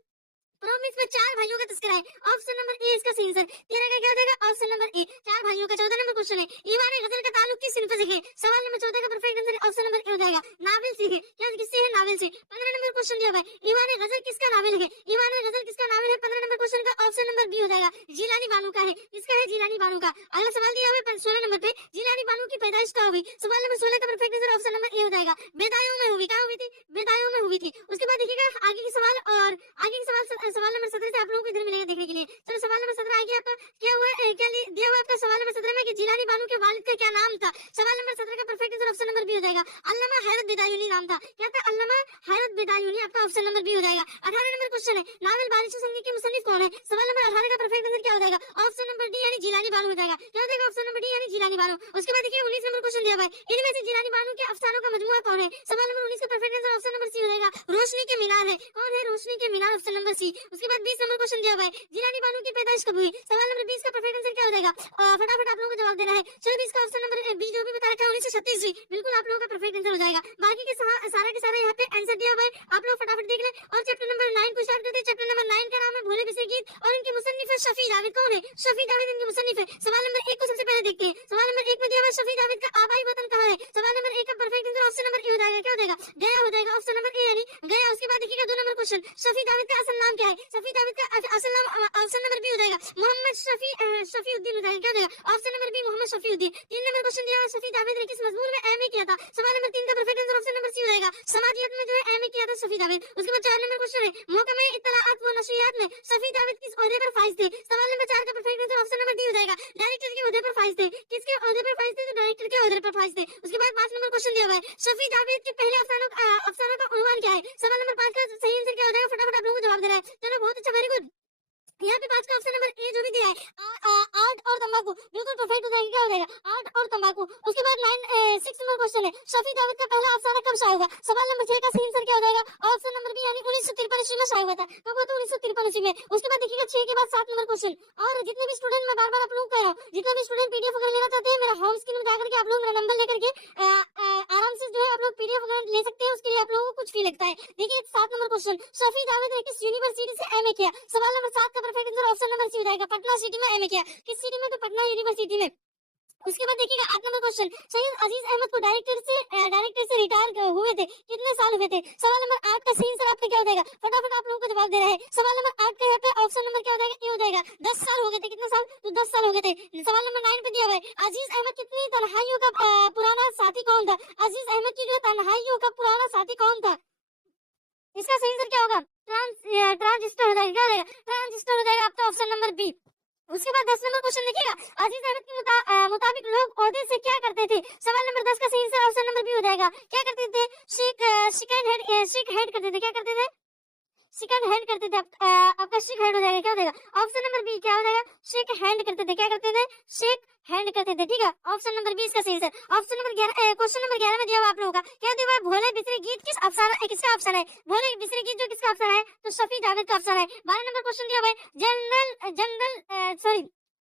प्रॉमिस में 4 भाइयों का तस्करा है। ऑप्शन नंबर ए इसका सही आंसर। 13 का क्या हो जाएगा? ऑप्शन नंबर ए 4 भाइयों का। 14 नंबर क्वेश्चन है ईवान गजल का ताल्लुक किस सिनफ से है? सवाल नंबर 14 का perfect answer option number A हो जाएगा नावल से है। क्या किससे है? नावल से। 15 नंबर क्वेश्चन दिया हुआ है ईवान गजल किसका नावल है? ईवान गजल किसका नावल है? 15 नंबर क्वेश्चन का ऑप्शन नंबर बी हो जाएगा जिलानी बानो का है। किसका है? जिलानी बानो का। अगला सवाल दिया हुआ है 16 नंबर पे जिलानी बानो की पैदाइश कहाँ हुई? सवाल नंबर 16 का perfect answer option number A हो जाएगा बेदायूं में हुई। कहाँ हुई थी? बेदायूं में हुई थी। उसके बाद देखिएगा आगे के सवाल, और आगे के सवाल नंबर 17 से आप लोगों को इधर मिलेगा देखने के लिए। चलो सवाल नंबर 17 आगे आपका क्या हुआ है? क्या दिया हुआ आपका सवाल नंबर 17 में कि जिलानी बानो के वालिद का क्या नाम था? सवाल नंबर 17 का perfect answer option number B हो जाएगा अल्लामा हैरत बेदायूनी नाम था। क्या था? अल्लामा हैरत बेदायूनी आपका ऑप्शन नंबर बी हो जाएगा। 18 नंबर क्वेश्चन है नावल बारिश संगीत के मुसन्निफ कौन है? सवाल नंबर 18 का परफेक्ट आंसर क्या हो जाएगा? ऑप्शन नंबर डी यानी जिलानी बानो हो जाएगा। क्या हो जाएगा? ऑप्शन नंबर डी यानी जिलानी बानो। उसके बाद देखिए 19 नंबर क्वेश्चन दिया हुआ है इनमें से जिलानी बानो के अफसानों का मजमुआ कौन है? सवाल नंबर 19 का perfect answer option number C हो जाएगा रोशनी के मीनार है। कौन है? रोशनी के मीनार। ऑप्शन नंबर सी। उसके बाद 20 नंबर क्वेश्चन दिया हुआ है जिलानी बानो की पैदाइश कब हुई? सवाल नंबर 20 का परफेक्ट आंसर क्या हो जाएगा? फटाफट आप लोगों को जवाब देना है। चलो 20 का ऑप्शन नंबर बी जो भी बता रखा है 1936 जी बिल्कुल आप लोगों का परफेक्ट आंसर हो जाएगा। बाकी के सारा के सारा यहाँ पे आंसर दिया हुआ है आप लोग फटाफट देख ले। और चैप्टर नंबर 9 को स्टार्ट करते हैं। चैप्टर नंबर 9 का नाम है भोले बिसरे गीत और इनके मुसन्निफ है शफी जावेद। कौन है? शफी जावेद इनके मुसन्निफ है। सवाल नंबर 1 को सबसे पहले देखते हैं। सवाल नंबर 1 में दिया हुआ है शफी जावेद का आबाई वतन कहाँ है? सवाल नंबर 1 का perfect answer option number A हो जाएगा। क्या हो जाएगा? गया हो जाएगा। ऑप्शन नंबर ए यानी गया। उसके बाद देखिएगा 2 नंबर क्वेश्चन शफी जावेद का असल नाम क्या है? शफी जावेद का असल नाम ऑप्शन नंबर बी हो जाएगा मोहम्मद शफीउद्दीन हो जाएगा। क्या हो जाएगा? Option number B Mohammad Shafiuddin. 3 number question दिया है शफी जावेद ने किस मजमून में एमए किया था? सवाल नंबर 3 का perfect answer option number C हो जाएगा समाजियत में जो है एमए किया था शफी जावेद। उसके बाद 4 नंबर क्वेश्चन है महकमे इत्तलाआत व नशरियात में शफी जावेद किस ओहदे पर फाइज थे? सवाल नंबर 4 का perfect answer option number D हो जाएगा डायरेक्टर के ओहदे पर फाइज थे। किसके ओहदे पर फाइज थे? तो डायरेक्टर के ओहदे पर फाइज थे। उसके बाद 5 नंबर क्वेश्चन दिया हुआ है शफी जावेद के पहले अफसानों का उन्वान क्या है? सवाल नंबर 5 का सही आंसर क्या हो जाएगा? फटाफट आप लोगों को जवाब देना है। चलो बहुत अच्छा, वेरी गुड। यहाँ पे 5 का ऑप्शन नंबर ए जो भी दिया है आर्ट और तंबाकू बिल्कुल परफेक्ट हो जाएगा। क्या हो जाएगा? आर्ट और तंबाकू। उसके बाद 6 नंबर क्वेश्चन है शफी जावेद का पहला अफसाना कब शाया हुआ? सवाल नंबर 6 का सही आंसर क्या हो जाएगा? ऑप्शन नंबर बी यानी 1953 ईस्वी में शाया हुआ था। कब हुआ था? 1953 ईस्वी में। उसके बाद देखिएगा 6 के बाद 7 नंबर क्वेश्चन। और जितने भी स्टूडेंट, मैं बार-बार आप लोगों को कह रहा हूँ, जितने भी स्टूडेंट पीडीएफ वगैरह लेना चाहते हैं मेरा होम स्क्रीन में जाकर के आप लोग मेरा नंबर लेकर के आराम से जो है आप लोग पीडीएफ वगैरह ले सकते हैं। उसके लिए आप लोगों को कुछ फी लगता है। देखिए 7 नंबर क्वेश्चन शफी जावेद ने किस यूनिवर्सिटी से एमए किया? सवाल नंबर 7 का perfect answer option number C हो जाएगा पटना सिटी में एमए किया। किस सिटी में? तो पटना यूनिवर्सिटी में। उसके बाद देखिएगा 8 नंबर क्वेश्चन सैयद अजीज अहमद को डायरेक्टर से रिटायर हुए थे कितने साल हुए थे? सवाल नंबर 8 का सही आंसर आपका क्या हो जाएगा? फटाफट आप लोगों को जवाब दे रहे हैं। सवाल नंबर 8 का यहाँ पे ऑप्शन नंबर क्या हो जाएगा? ए हो जाएगा 10 साल हो गए थे। कितने साल? तो 10 साल हो गए थे। सवाल नंबर 9 पे दिया हुआ है, अजीज अहमद कितनी तन्हाइयों का पुराना साथी कौन था? अजीज अहमद की जो तन्हाइयों का पुराना साथी कौन था? इसका सही आंसर क्या होगा? ट्रांजिस्टर हो जाएगा। क्या हो जाएगा? ट्रांजिस्टर हो जाएगा आपका ऑप्शन नंबर बी। उसके बाद 10 नंबर क्वेश्चन देखिएगा, अजीज अहमद के मुताबिक लोग ओहदे से क्या करते थे? सवाल नंबर 10 का सही आंसर ऑप्शन नंबर बी हो जाएगा। क्या करते थे? शिक हेड करते थे। क्या करते थे? सेकंड हैंड करते थे। आपका शेक हैंड हो जाएगा। क्या हो जाएगा? ऑप्शन नंबर बी क्या हो जाएगा? शेक हैंड करते थे। क्या करते थे? शेक हैंड करते थे। ठीक है, ऑप्शन नंबर बी इसका सही answer. Option number 11 question number 11 में दिया हुआ आप लोगों का, क्या दिया हुआ है? भोले बिसरे गीत किस अफसाना किसका अफसाना है? भोले बिसरे गीत जो किसका अफसाना है? तो शफी जावेद का अफसाना है। 12 नंबर क्वेश्चन दिया हुआ है,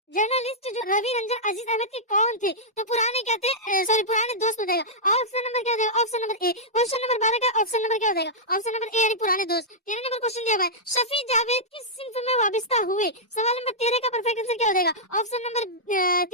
जर्नलिस्ट जो रवि रंजन अजीज अहमद के कौन थे? तो पुराने क्या थे? पुराने दोस्त हो जाएगा। ऑप्शन नंबर क्या हो जाएगा? ऑप्शन नंबर ए। क्वेश्चन नंबर 12 का ऑप्शन नंबर क्या हो जाएगा? ऑप्शन नंबर ए यानी पुराने दोस्त। 13 नंबर क्वेश्चन दिया हुआ है, शफी जावेद किस सिंफ में वाबिस्ता हुए? सवाल नंबर 13 का परफेक्ट आंसर क्या हो जाएगा? ऑप्शन नंबर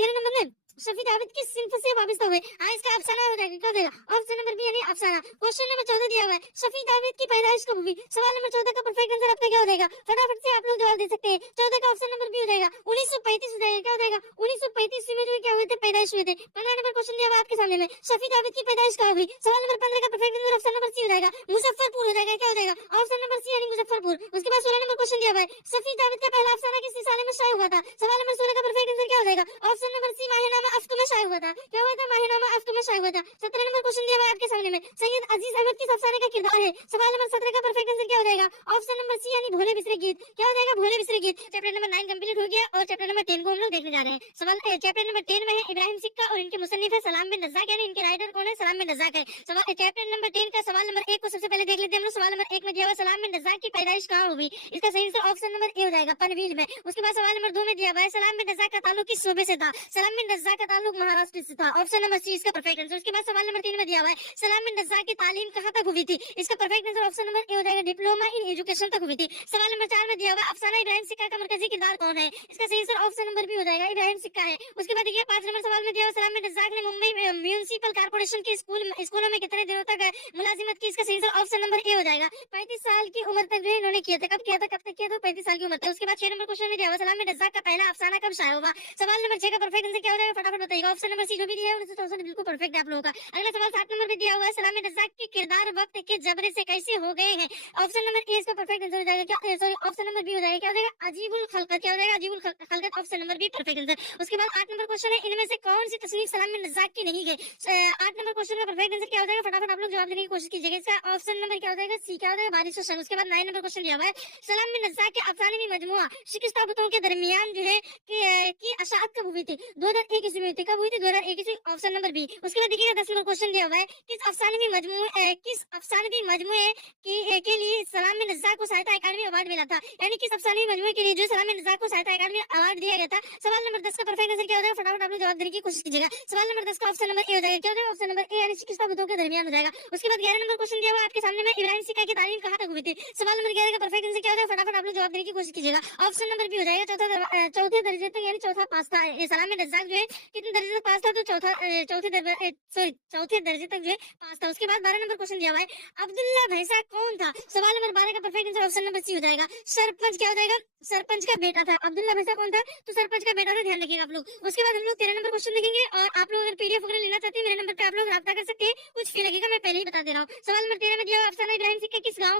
13 नंबर में शफी जावेद किस सिंफ से वाबिस्ता हुए? इसका अफसाना हो जाएगा। क्या हो जाएगा? ऑप्शन नंबर बी यानी अफसाना। क्वेश्चन नंबर 14 दिया हुआ है, शफी जावेद की पैदाइश कब हुई? सवाल नंबर 14 का परफेक्ट आंसर आपका क्या हो जाएगा? फटाफट से आप लोग जवाब दे सकते हैं। 14 का ऑप्शन नंबर बी हो जाएगा, 1935 हो जाएगा। क्या हो जाएगा? 1935 में जो क्या हुए थे? पैदाइश हुए थे। 15 नंबर क्वेश्चन दिया हुआ है आपके सामने में, शफी जावेद की पैदाइश कहाँ हुई? सवाल नंबर 15 का perfect answer option number C हो जाएगा, मुजफ्फरपुर हो जाएगा। क्या हो जाएगा? ऑप्शन नंबर सी यानी मुजफ्फरपुर। उसके बाद 16 नंबर क्वेश्चन दिया हुआ है, शफी जावेद का पहला अफसाना किस रिसाले में शाया हुआ था? सवाल नंबर 16 का परफेक्ट आंसर क्या हो जाएगा? ऑप्शन नंबर सी माहिनामा अफ्तु में शाया हुआ था। क्या हुआ था? माहिनामा अफ्तु में शाया हुआ था। 17 नंबर क्वेश्चन दिया हुआ है आपके सामने में, सैयद अजीज अहमद किस अफसाने का किरदार है? सवाल नंबर 17 का परफेक्ट आंसर क्या हो जाएगा? ऑप्शन नंबर सी यानी भोले बिसरे गीत। क्या हो जाएगा? भोले बिसरे गीत। चैप्टर नंबर 9 कंप्लीट हो गया और चैप्टर नंबर 10 को हम लोग देखने जा रहे हैं। सवाल चैप्टर नंबर 10 में है इब्राहिम सिक्का और इनके मुसन्निफ है सलाम बिन रज़ाक, यानी इनके राइटर कौन है? सलाम बिन रज़ाक है। सवाल चैप्टर नंबर 10 का सवाल नंबर 1 को सबसे पहले देख लेते हैं हम लोग। सवाल नंबर 1 में दिया हुआ सलाम बिन रज़ाक की पैदाइश कहाँ हुई? इसका सही आंसर ऑप्शन नंबर ए हो जाएगा, पनवेल में। उसके बाद सवाल नंबर 2 में दिया हुआ है सलाम बिन रज़ाक का ताल्लुक किस सूबे से था? सलाम बिन रज़ाक का ताल्लुक महाराष्ट्र से था। ऑप्शन नंबर सी इसका परफेक्ट आंसर। उसके बाद सवाल नंबर 3 में दिया हुआ है सलाम बिन रज़ाक की तालीम कहाँ तक हुई थी? इसका perfect answer option number A हो जाएगा, डिप्लोमा इन एजुकेशन तक हुई थी। सवाल नंबर 4 में दिया हुआ अफसाना इब्राहिम सिक्का का मरकजी किरदार कौन है? इसका सही आंसर ऑप्शन नंबर बी हो जाएगा, इब्राहिम सिक्का है। उसके बाद देखिए 5 नंबर सवाल में दिया हुआ सलाम बिन रज़ाक ने मुंबई म्युनिसिपल कॉर्पोरेशन के स्कूलों में कितने दिनों तक मुलाजिमत की? इसका सही आंसर ऑप्शन नंबर ए हो जाएगा, 35 साल की उम्र तक जो इन्होंने किया था। कब किया था? कब तक किया था? 35 साल की उम्र तक। उसके बाद 6 नंबर क्वेश्चन में दिया हुआ सलाम बिन रज़ाक का पहला अफसाना कब शाया हुआ? सवाल नंबर 6 का परफेक्ट आंसर क्या हो जाएगा? फटाफट बताइएगा। ऑप्शन नंबर सी जो भी दिया है 1964 बिल्कुल परफेक्ट है आप लोगों का। अगला सवाल 7 नंबर पे दिया हुआ है सलाम बिन रज़ाक के किरदार वक्त के जबरे से कैसे हो गए हैं? ऑप्शन नंबर ए इसका परफेक्ट आंसर हो जाएगा। क्या सॉरी ऑप्शन नंबर बी हो जाएगा। क्या हो जाएगा? अजीबुल खलकत। क्या हो जाएगा? अजीबुल खलकत। Option number B perfect answer. उसके बाद 8 नंबर क्वेश्चन है, इनमें से कौन सी तस्नीफ सलाम बिन रज़ाक की नहीं है? 8 नंबर क्वेश्चन का परफेक्ट आंसर क्या हो जाएगा? फटाफट आप लोग जवाब देने की कोशिश कीजिएगा। इसका ऑप्शन नंबर क्या हो जाएगा? सी। क्या हो जाएगा? बारिश और शन। उसके बाद 9 नंबर क्वेश्चन दिया हुआ है सलाम बिन रज़ाक के अफसाने में मजमुआ शिकस्ताबतों के दरमियान जो है कि अशाअत कब हुई थी? 2001 ईस्वी में हुई थी। कब हुई थी? 2001 ईस्वी। Option number B. उसके बाद देखिएगा 10 नंबर क्वेश्चन दिया हुआ है किस अफसानवी मजमुए के लिए सलाम बिन रज़ाक को साहित्य अकादमी अवार्ड मिला था? यानी किस अफसानवी मजमुए के लिए जो सलाम बिन रज़ाक को साहित्य अकादमी अवार्ड दिया गया था? सवाल नंबर 10 का परफेक्ट आंसर क्या हो जाएगा? फटाफट आप लोग जवाब देने की कोशिश कीजिएगा। सवाल नंबर 10 का ऑप्शन नंबर ए हो जाएगा। क्या हो जाएगा? ऑप्शन नंबर ए यानी किस्ताबतों के दरमियान हो जाएगा। उसके बाद 11 नंबर क्वेश्चन दिया हुआ है आपके सामने में इब्राहिम सिक्का की तालीम कहाँ तक हुई थी? सवाल नंबर 11 का परफेक्ट आंसर क्या हो जाएगा? फटाफट आप लोग जवाब देने की कोशिश कीजिएगा। ऑप्शन नंबर बी हो जाएगा, चौथे दर्जे तक यानी चौथा पास था। सलाम बिन रज़ाक जो है कितने दर्जे तक पास था? तो चौथे दर्जे तक जो है पास था। उसके बाद 12 नंबर क्वेश्चन दिया हुआ है अब्दुल्ला भैंसा कौन था? सवाल नंबर 12 का perfect answer option number C हो जाएगा, सरपंच। क्या हो जाएगा? सरपंच का बेटा था। अब्दुल्ला भैंसा कौन था? तो सरपंच का बेटा था, ध्यान रखिएगा आप लोग। उसके बाद हम लोग 13 नंबर क्वेश्चन देखेंगे और आप लोग अगर पीडीएफ वगैरह लेना चाहते हैं मेरे नंबर पे आप लोग राब्ता कर सकते हैं। कुछ फी लगेगा, मैं पहले ही बता दे रहा हूँ। सवाल नंबर 13 में दिया हुआ अफसाना इब्राहिम सिक्का किस गांव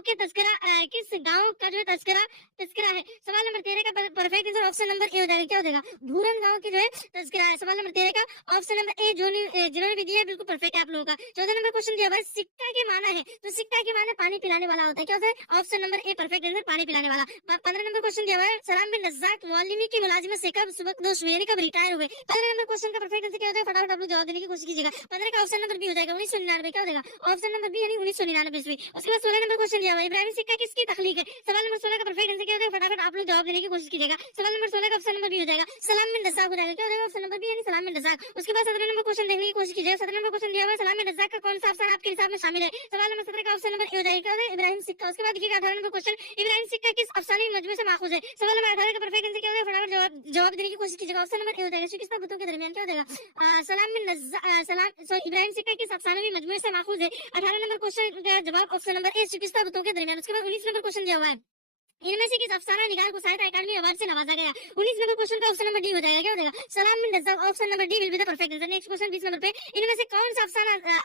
का जो है तस्करा है? सवाल नंबर 13 का perfect answer option number A हो जाएगा। क्या हो जाएगा? धूरन गांव की जो है तस्करा है। सवाल नंबर 13 का ऑप्शन नंबर ए जिन्होंने भी दिया है बिल्कुल परफेक्ट है आप लोगों का। 14 नंबर क्वेश्चन दिया हुआ है सिक्का के माना है, तो सिक्का के माना पानी पिलाने वाला होता है। क्या होता है? Option number a perfect answer, पानी पिलाने वाला। 15 नंबर क्वेश्चन दिया हुआ है सलाम बिन रज़ाक मुअल्लिमी की मुलाजिमत से कब सुबकदोश हुए, यानी कब रिटायर हुए? 15 नंबर क्वेश्चन का परफेक्ट आंसर क्या होता है? फटाफट आप लोग जवाब देने की कोशिश कीजिएगा। 15 का ऑप्शन नंबर बी हो जाएगा, 1999। क्या हो जाएगा? ऑप्शन नंबर बी यानी 1999 ईस्वी। उसके बाद 16 नंबर क्वेश्चन दिया हुआ है इब्राहिम सिक्का किसकी तख्लीक है? सवाल नंबर 16 का परफेक्ट आंसर क्या होता है? फटाफट आप लोग जवाब देने की कोशिश कीजिएगा। सवाल नंबर 16 का ऑप्शन नंबर बी हो जाएगा, सलाम बिन रज़ाक हो जाएगा। क्या हो जाएगा? ऑप्शन नंबर बी यानी सलाम बिन रज़ाक। उसके बाद 17 नंबर क्वेश्चन देखने की कोशिश कीजिएगा। 17 नंबर क्वेश्चन दिया हुआ है सलाम बिन रज़ाक का कौन सा अफसाना आपके हिसाब में शामिल है? सवाल नंबर 17 का ऑप्शन नंबर ए हो जाएगा। क्या हो जाएगा? इब्राहिम सिक्का। उसके बाद देखिएगा 18 नंबर क्वेश्चन इब्राहिम सिक्का किस अफसाने मजमूए से माखूज है? सवाल नंबर 18 का परफेक्ट आंसर क्या होगा? फटाफट जवाब देने की कोशिश कीजिएगा। ऑप्शन नंबर ए हो जाएगा, शिकस्ता बुतों के दरमियान। क्या हो जाएगा? इब्राहिम सिक्का किस अफसानवी मजमूए से माखूज है? 18 नंबर क्वेश्चन का जवाब ऑप्शन नंबर ए, शिकस्ता बुतों के दरमियान। उसके बाद 19 नंबर क्वेश्चन दिया हुआ है इनमें से किस अफसाना निगार को साहित्य अकादमी अवार्ड से नवाजा गया? 19 नंबर क्वेश्चन का ऑप्शन नंबर डी हो जाएगा। क्या हो जाएगा? Salam bin Razzaq. Option number D will be the perfect answer. Next question 20 नंबर पे, इनमें से कौन सा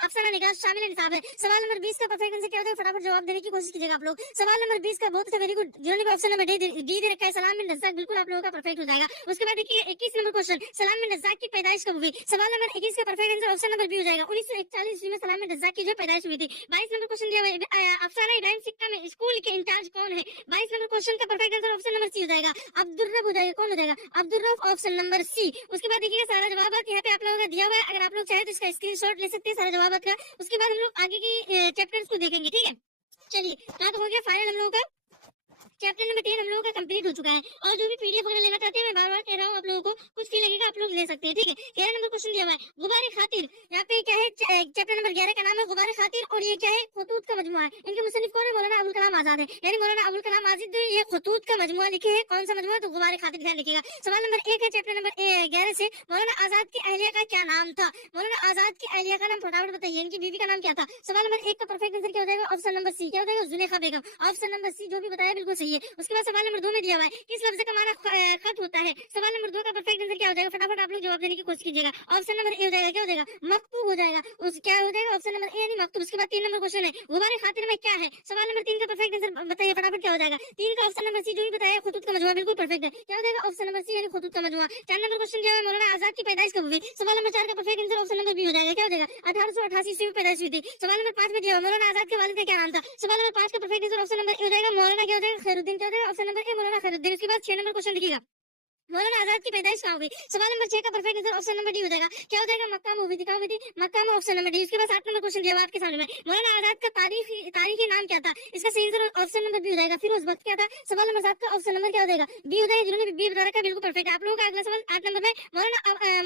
अफसाना निगार शामिल निसाब है? सवाल नंबर 20 का परफेक्ट आंसर क्या होगा? फटाफट जवाब देने की कोशिश कीजिएगा आप लोग। सवाल नंबर 20 का बहुत अच्छा, वेरी गुड। जिन्होंने भी ऑप्शन नंबर डी दे रखा है सलाम बिन रज़्ज़ाक, बिल्कुल आप लोगों का परफेक्ट हो जाएगा। उसके बाद देखिए 21 नंबर क्वेश्चन, सलाम बिन रज़्ज़ाक की पैदाइश कब हुई? सवाल नंबर 21 का perfect answer option number B हो जाएगा। 1941 ईस्वी में सलाम बिन रज़्ज़ाक की जो पैदाइश हुई थी। 22 नंबर क्वेश्चन दिया हुआ है, अफसाना इब्राहिम सिक्का में स्कूल के इंचार्ज कौन है? 22 नंबर क्वेश्चन का perfect answer option number C हो जाएगा। अब्दुल रब हो जाएगा। कौन हो जाएगा? अब्दुल रब, ऑप्शन नंबर सी। उसके बाद देखिएगा सारा जवाब यहाँ पे आप लोगों का दिया हुआ है, अगर आप लोग चाहे तो इसका स्क्रीनशॉट ले सकते हैं सारा जवाब का। उसके बाद हम लोग आगे की चैप्टर्स को देखेंगे, ठीक है। चलिए तो हो गया फाइनल हम लोगों का चैप्टर नंबर 10 हम लोगों का कंप्लीट हो चुका है। और जो भी पीडीएफ वगैरह लेना चाहते हैं, मैं बार-बार कह रहा हूँ आप लोगों को, कुछ फी लगेगा आप लोग ले सकते हैं, ठीक है। 13 नंबर क्वेश्चन दिया हुआ है, गुबारे खातिर। यहाँ पे क्या है, चैप्टर नंबर 11 का नाम है गुबारे खातिर, और ये क्या है, खतूत का मजमुआ है। इनके मुसन्निफ कौन है? मौलाना अबुल कलाम आजाद है, यानी मौलाना अबुल कलाम आजाद ये खतूत का मजमुआ लिखे है। कौन सा मजमुआ? तो गुबारे खातिर, ध्यान रखिएगा। सवाल नंबर 1 है चैप्टर नंबर 11 से, मौलाना आजाद की अहलिया का क्या नाम था? मौलाना आजाद की अहलिया का नाम फटाफट बताइए, इनकी बीवी का नाम क्या था? सवाल नंबर 1 का परफेक्ट आंसर क्या हो जाएगा? Option number C. क्या हो जाएगा? Zulekha Begum. Option number C जो भी बताया बिल्कुल सही है। उसके बाद सवाल नंबर 2 में दिया हुआ है, किस लफ्ज का माना खत होता है? सवाल नंबर 2 का परफेक्ट आंसर क्या हो जाएगा? फटाफट आप लोग जवाब देने की कोशिश कीजिएगा। ऑप्शन नंबर ए हो जाएगा। क्या हो जाएगा? मकतूब हो जाएगा। उस क्या हो जाएगा? ऑप्शन नंबर ए यानी मकतूब। उसके बाद 3 नंबर क्वेश्चन है, गुबारे खातिर में क्या है? सवाल नंबर 3 का परफेक्ट आंसर बताइए फटाफट, क्या हो जाएगा? 3 का ऑप्शन नंबर सी जो भी बताया, खतूत का मजमुआ, बिल्कुल परफेक्ट है। क्या हो जाएगा? ऑप्शन नंबर सी यानी खतूत का मजमुआ। 4 नंबर क्वेश्चन दिया हुआ है, मौलाना आजाद की पैदाइश कब हुई? सवाल नंबर 4 का perfect answer option number B हो जाएगा। क्या हो जाएगा? 1888 ईस्वी में पैदाइश हुई थी। सवाल नंबर 5 में दिया हुआ, मौलाना आजाद के वालिद का क्या नाम था? सवाल नंबर 5 का perfect answer option number A हो जाएगा, मौलाना क्या हो जाएगा? खैरुद्दीन। क्या हो जाएगा? ऑप्शन नंबर ए मौलाना खैरुद्दीन। उसके बाद 6 नंबर क्वेश्चन लिखिएगा, मौलाना आजाद की पैदाइश कहाँ हुई? सवाल नंबर 6 का perfect answer option number D हो जाएगा। क्या हो जाएगा? मक्का में हुई थी। कहाँ हुई थी? मक्का में, ऑप्शन नंबर डी। उसके बाद 7 नंबर क्वेश्चन दिया हुआ आपके सामने में, मौलाना आजाद का तारीखी नाम क्या था? इसका सही आंसर ऑप्शन नंबर बी हो जाएगा। फिर उस वक्त क्या था? सवाल नंबर 7 का ऑप्शन नंबर क्या हो जाएगा? बी हो जाएगा। जिन्होंने बी बता रखा है बिल्कुल परफेक्ट है। आप लोगों का अगला सवाल 8 नंबर में,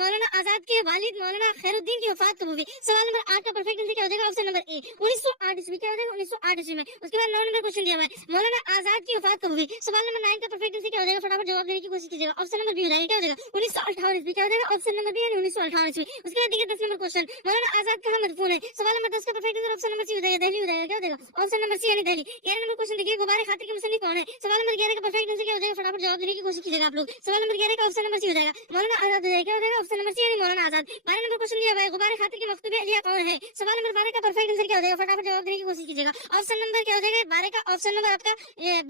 मौलाना आजाद के वालिद मौलाना खैरुद्दीन की वफात कब हुई? सवाल नंबर 8 का परफेक्ट आंसर क्या हो जाएगा? ऑप्शन नंबर ए 1908 ईस्वी। क्या हो जाएगा? 1908 ईस्वी में। उसके बाद 9 नंबर क्वेश्चन दिया हुआ है, मौलाना आजाद की वफात कब हुई? सवाल नंबर 9 का परफेक्ट आंसर क्या हो जाएगा? फटाफट जवाब देने की कोशिश कीजिएगा। ऑप्शन नंबर बी हो जाएगा। क्या हो जाएगा? 1958 ईस्वी। क्या हो जाएगा? ऑप्शन नंबर बी यानी 1958 ईस्वी। उसके बाद देखिए 10 नंबर क्वेश्चन, मौलाना आजाद कहाँ मदफून है? सवाल नंबर 10 का perfect answer option number C हो जाएगा, दिल्ली हो जाएगा। क्या हो जाएगा? ऑप्शन नंबर सी यानी दिल्ली। 11 नंबर क्वेश्चन देखिए, गुबारे खातिर के मुसन्निफ कौन है? सवाल नंबर 11 का परफेक्ट आंसर क्या हो जाएगा? फटाफट जवाब देने की कोशिश कीजिएगा आप लोग। सवाल नंबर 11 का ऑप्शन नंबर सी हो जाएगा, मौलाना आजाद हो जाएगा। क्या हो जाएगा? ऑप्शन नंबर सी यानी मौलाना आजाद। 12 नंबर क्वेश्चन दिया हुआ है, गुबारे खातिर के मकतूब अहलिया कौन है? सवाल नंबर 12 का परफेक्ट आंसर क्या हो जाएगा? फटाफट जवाब देने की कोशिश कीजिएगा। ऑप्शन नंबर क्या हो जाएगा? 12 का ऑप्शन नंबर आपका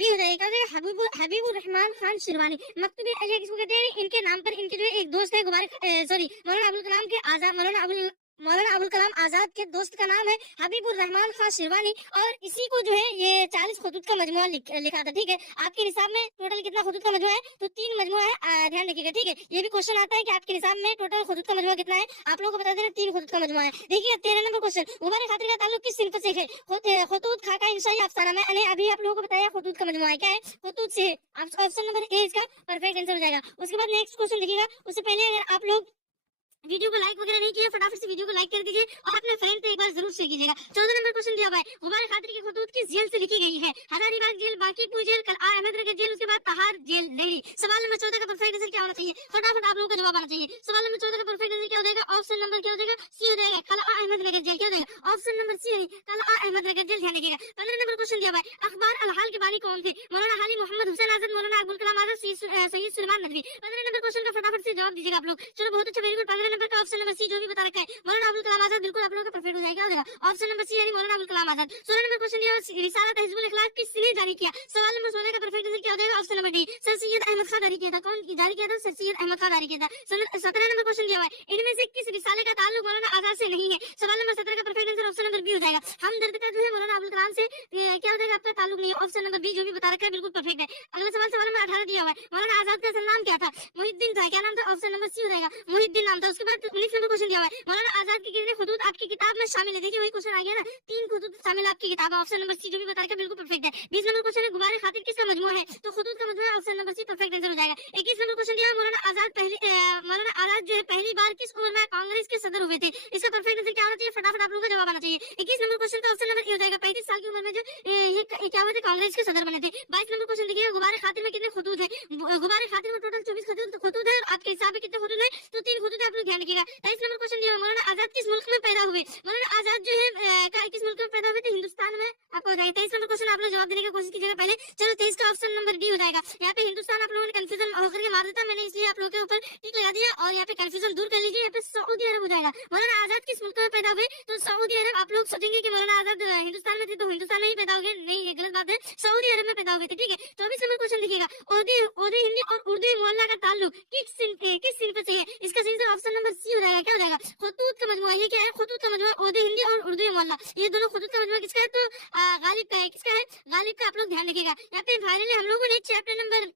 बी हो जाएगा। क्या हो जाएगा? हबीबुर रहमान खान शिरवानी। मकतूब अहलिया किसको कहते हैं? इनके नाम पर इनके जो एक दोस्त है, मौलाना अबुल कलाम के आजाद, मौलाना अबुल कलाम आजाद के दोस्त का नाम है हबीबुर रहमान खान शिरवानी, और इसी को जो है ये 40 खतूत का मजमुआ लिखा था, ठीक है। आपके निसाब में टोटल कितना खतूत का मजमुआ है? तो 3 मजमुआ है, ध्यान रखिएगा, ठीक है। ये भी क्वेश्चन आता है कि आपके निसाब में टोटल खतूत का मजमुआ कितना है, आप लोगों को बता देना 3 खतूत का मजमुआ है। देखिए 13 नंबर क्वेश्चन, गुबारे खातिर का ताल्लुक किस सिनफ से है? खतूत, खाका, इंशाई, अफसाना। मैंने अभी आप लोगों को बताया खतूत का मजमुआ है, क्या है? खतूत से है। ऑप्शन नंबर ए इसका परफेक्ट आंसर हो जाएगा। उसके बाद नेक्स्ट क्वेश्चन देखिएगा, उससे पहले अगर आप लोग वीडियो को लाइक वगैरह नहीं किया, फटाफट से वीडियो को लाइक कर दीजिए और अपने फ्रेंड पे एक बार जरूर शेयर कीजिएगा। 14 नंबर क्वेश्चन दिया हुआ है, गुबारे खातिर की खतूत किस जेल से लिखी गई है? Hazaribagh jail, Bankipur jail, Qila Ahmednagar jail, उसके बाद तहार जेल, दिल्ली। सवाल नंबर 14 का परफेक्ट आंसर क्या होना चाहिए? फटाफट आप लोगों का जवाब आना चाहिए। सवाल नंबर 14 का परफेक्ट आंसर क्या हो जाएगा? ऑप्शन नंबर क्या हो जाएगा? सी हो जाएगा, कलआ अहमदनगर जेल। क्या हो जाएगा? Option number C, Qila Ahmednagar jail, ध्यान रखिएगा। 15 नंबर क्वेश्चन दिया हुआ है, अखबार अल हाल के बानी कौन थे? मौलाना हाली मोहम्मद हुसैन आजाद, मौलाना अबुल कलाम आजाद, सैयद सुलेमान नदवी। 15 नंबर क्वेश्चन का फटाफट से जवाब दीजिएगा आप लोग। चलो बहुत अच्छा, वेरी गुड। 15 नंबर का ऑप्शन नंबर सी जो भी बता रखा है, मौलाना अबुल कलाम आजाद, बिल्कुल आप लोगों का परफेक्ट हो जाएगा। ऑप्शन नंबर सी यानी मौलाना अबुल कलाम आजाद। 16 नंबर क्वेश्चन दिया है, रिसालत हिजबुल इखलास किसने जारी किया? सवाल नंबर 16 का परफेक्ट आंसर क्या हो जाएगा? Option number D, sir Syed Ahmad Khan जारी किया था। कौन जारी किया था? सर सैयद अहमद खान जारी किया था। 17 नंबर क्वेश्चन दिया हुआ है, इनमें से किस रिसाले का ताल्लुक मौलाना आजाद से नहीं है? सवाल नंबर 17 का perfect answer option number B हो जाएगा, हमदर्द का जो है मौलाना अबुल कलाम से क्या हो जाएगा? आपका ताल्लुक नहीं है। ऑप्शन नंबर बी जो भी बता रखा है बिल्कुल परफेक्ट है। अगला सवाल, सवाल नंबर 18 दिया हुआ है, मौलाना आजाद का असल नाम क्या था? मुहिद्दीन था। क्या नाम था? ऑप्शन नंबर सी हो जाएगा, मुहिद्दीन नाम था। उसके बाद 19 नंबर क्वेश्चन दिया हुआ है, मौलाना आजाद के कितने खतूत आपकी किताब में शामिल है? देखिए वही क्वेश्चन आ गया ना, 3 खतूत शामिल आपकी किताब है। ऑप्शन नंबर सी जो भी बता रखा है बिल्कुल परफेक्ट है। 20 नंबर क्वेश्चन है, गुबारे खातिर किसका मजमुआ है? तो खतूत का मजमुआ है। Option number C perfect answer हो जाएगा। 21 नंबर क्वेश्चन दिया, मौलाना आजाद जो है पहली बार किस उम्र में कांग्रेस के सदर हुए थे? इसका परफेक्ट आंसर क्या होना चाहिए? फटाफट आप लोगों का जवाब आना चाहिए। 21 नंबर क्वेश्चन का ऑप्शन नंबर ए हो जाएगा, 35 साल की उम्र में जो ये क्या हुए थे? कांग्रेस के सदर बने थे। 22 नंबर क्वेश्चन देखिए, गुबारे खातिर में कितने खतूत है? गुबारे खातिर में टोटल 24 खतूत है, और आपके हिसाब में कितने खतूत है? तो 3 खतूत है, आप लोग ध्यान रखिएगा। 23 नंबर क्वेश्चन दिया, मौलाना आजाद किस मुल्क में पैदा हुए? मौलाना आजाद जो है किस मुल्क में पैदा हुए थे? हिंदुस्तान में आपको जाएगा। 23 नंबर क्वेश्चन आप लोग जवाब देने की कोशिश कीजिएगा पहले। चलो 23 का ऑप्शन नंबर डी हो जाएगा। यहाँ पे हिंदुस्तान आप लोगों ने कंफ्यूजन होकर के मार देता, मैंने इसलिए आप लोगों के ऊपर टिक लगा दिया और यहाँ पे कंफ्यूजन दूर कर लीजिए। यहाँ पे सऊदी अरब हो जाएगा। मौलाना आजाद किस मुल्क में पैदा हुए? तो सऊदी अरब। आप लोग सोचेंगे कि मौलाना आजाद हिंदुस्तान में थे तो हिंदुस्तान में ही पैदा हो गए, नहीं ये गलत बात है, सऊदी अरब में पैदा हुए थे, ठीक है। 24 नंबर क्वेश्चन देखिएगा, उर्दू हिंदी और उर्दू मोहल्ला का ताल्लुक किस सिंफ से है? इसका सही ऑप्शन नंबर सी हो जाएगा। क्या हो जाएगा? खुतूत का मजमुआ। ये क्या है? खुतूत का मजमुआ, उर्दू हिंदी और उर्दू मोहल्ला, ये दोनों खुतूत का मजमुआ किसका है? तो गालिब का है। किसका है? गालिब का। आप लोग ध्यान रखिएगा। यहाँ पे फाइनली हम लोगों ने चैप्टर नंबर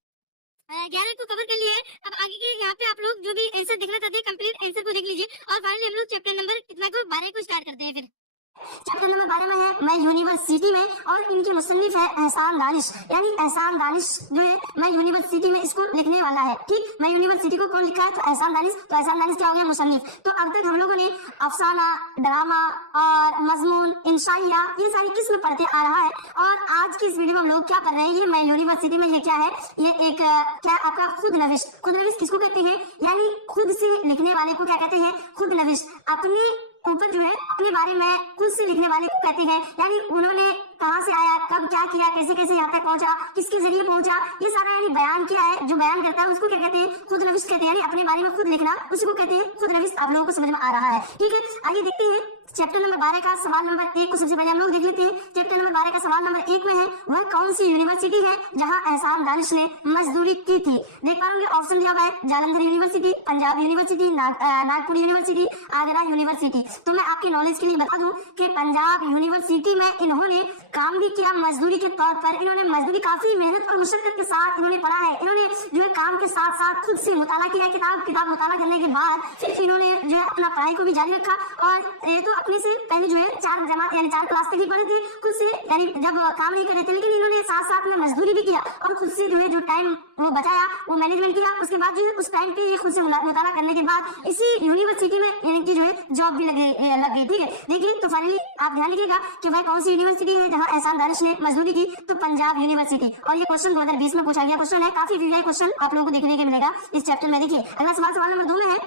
11 को कवर कर लिया है। अब आगे के यहाँ पे आप लोग जो भी आंसर देखना चाहते हैं कंप्लीट आंसर को देख लीजिए और फाइनली हम लोग चैप्टर नंबर कितना को 12 को स्टार्ट करते हैं। फिर चैप्टर नंबर 12 में है मैं यूनिवर्सिटी में, और इनके मुसन्निफ है एहसान दानिश। यानी एहसान दानिश जो है मैं यूनिवर्सिटी में इसको लिखने वाला है, ठीक। मैं यूनिवर्सिटी को कौन लिखा है? तो एहसान दानिश। तो एहसान दानिश क्या हो गया? मुसन्निफ। तो अब तक हम लोगों ने अफसाना, ड्रामा और मजमून, इंशाइया, ये सारी किस्म पढ़ते आ रहा है। और आज की इस वीडियो में हम लोग क्या कर रहे हैं? ये मैं यूनिवर्सिटी में, ये क्या है? ये एक क्या आपका खुद नविश। खुद नविश किसको कहते हैं? यानी खुद से लिखने वाले को क्या कहते हैं? खुद नविश। अपने ऊपर जो है अपने बारे में खुद से लिखने वाले को कहते हैं। यानी उन्होंने कहाँ से आया, कब क्या किया, कैसे कैसे यहाँ तक पहुंचा, किसके जरिए पहुंचा, ये सारा यानी बयान किया है। जो बयान करता है उसको क्या कहते हैं? खुद नविश कहते हैं। यानी अपने बारे में खुद लिखना, उसी को कहते हैं खुद नविश। आप लोगों को समझ में आ रहा है, ठीक है। आइए देखते हैं चैप्टर नंबर 12 का सवाल नंबर 1 को सबसे पहले हम लोग देख लेते हैं। चैप्टर नंबर 12 का सवाल नंबर 1 में है वह कौन सी यूनिवर्सिटी है जहां एहसान दानिश ने मजदूरी की थी? देख पाएंगे ऑप्शन दिया हुआ है, Jalandhar university, Punjab university, Nagpur university, Agra university. तो मैं आपके नॉलेज के लिए बता दूं कि पंजाब यूनिवर्सिटी में इन्होंने काम भी किया मजदूरी के तौर पर। इन्होंने मजदूरी काफी मेहनत और मुशक्कत के साथ इन्होंने पढ़ा है। इन्होंने जो है काम के साथ साथ खुद से मुताला किया, किताब मुताला करने के बाद फिर इन्होंने जो है अपना पढ़ाई को भी जारी रखा। और ये तो अपने से पहले जो है 4 जमात यानी 4 क्लास तक ही पढ़े थे खुद से, यानी जब काम नहीं कर रहे थे, लेकिन इन्होंने साथ साथ में मजदूरी भी किया और खुद से जो है जो टाइम वो बचाया वो मैनेजमेंट किया। उसके बाद जो है उस टाइम पे ये खुद से मुताला करने के बाद इसी यूनिवर्सिटी में इनकी जो है जॉब भी लग गई, ठीक है। देखिए तो फाइनली आप ध्यान रखिएगा कि भाई कौन सी यूनिवर्सिटी है जहां एहसान दानिश ने मजदूरी की? तो पंजाब यूनिवर्सिटी। और ये क्वेश्चन 2020 में पूछा गया क्वेश्चन है, काफी वीआई क्वेश्चन आप लोगों को देखने को मिलेगा इस चैप्टर में। देखिए अगला सवाल, सवाल नंबर 2 में है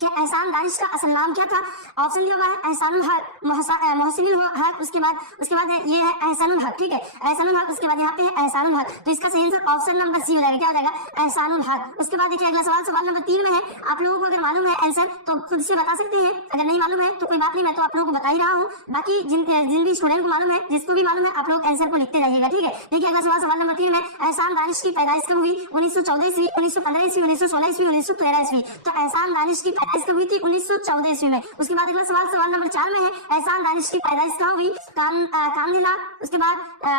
कि एहसान दानिश का असल नाम क्या था? ऑप्शन दिया हुआ है एहसानुल हक, मोहसिनुल हक, उसके बाद ये है एहसानुल हक, ठीक है, एहसानुल हक। उसके बाद यहाँ पे है एहसानुल हक। तो इसका सही आंसर ऑप्शन नंबर सी हो जाएगा। क्या हो जाएगा? एहसानुल हक। उसके बाद देखिए अगला सवाल, सवाल नंबर 3 में है। आप लोगों को अगर मालूम है आंसर तो खुद से बता सकते हैं, अगर नहीं मालूम है तो कोई बात नहीं, मैं तो आप लोगों को बता ही रहा हूँ। बाकी जिन भी स्टूडेंट को मालूम है, जिसको भी मालूम है, आप लोग आंसर को लिखते जाइएगा, ठीक है। देखिए अगला सवाल, सवाल नंबर 3 में एहसान दानिश की पैदाइश कब हुई? 1914 ईस्वी, 1915 ईस्वी, 1916 ईस्वी, 1913 ईस्वी। तो एहसान दानिश की पैदाइश कब हुई थी? 1914 ईस्वी में। उसके बाद अगला सवाल, सवाल नंबर 4 में है एहसान दानिश की पैदाइश कहाँ हुई? कामदिला, उसके बाद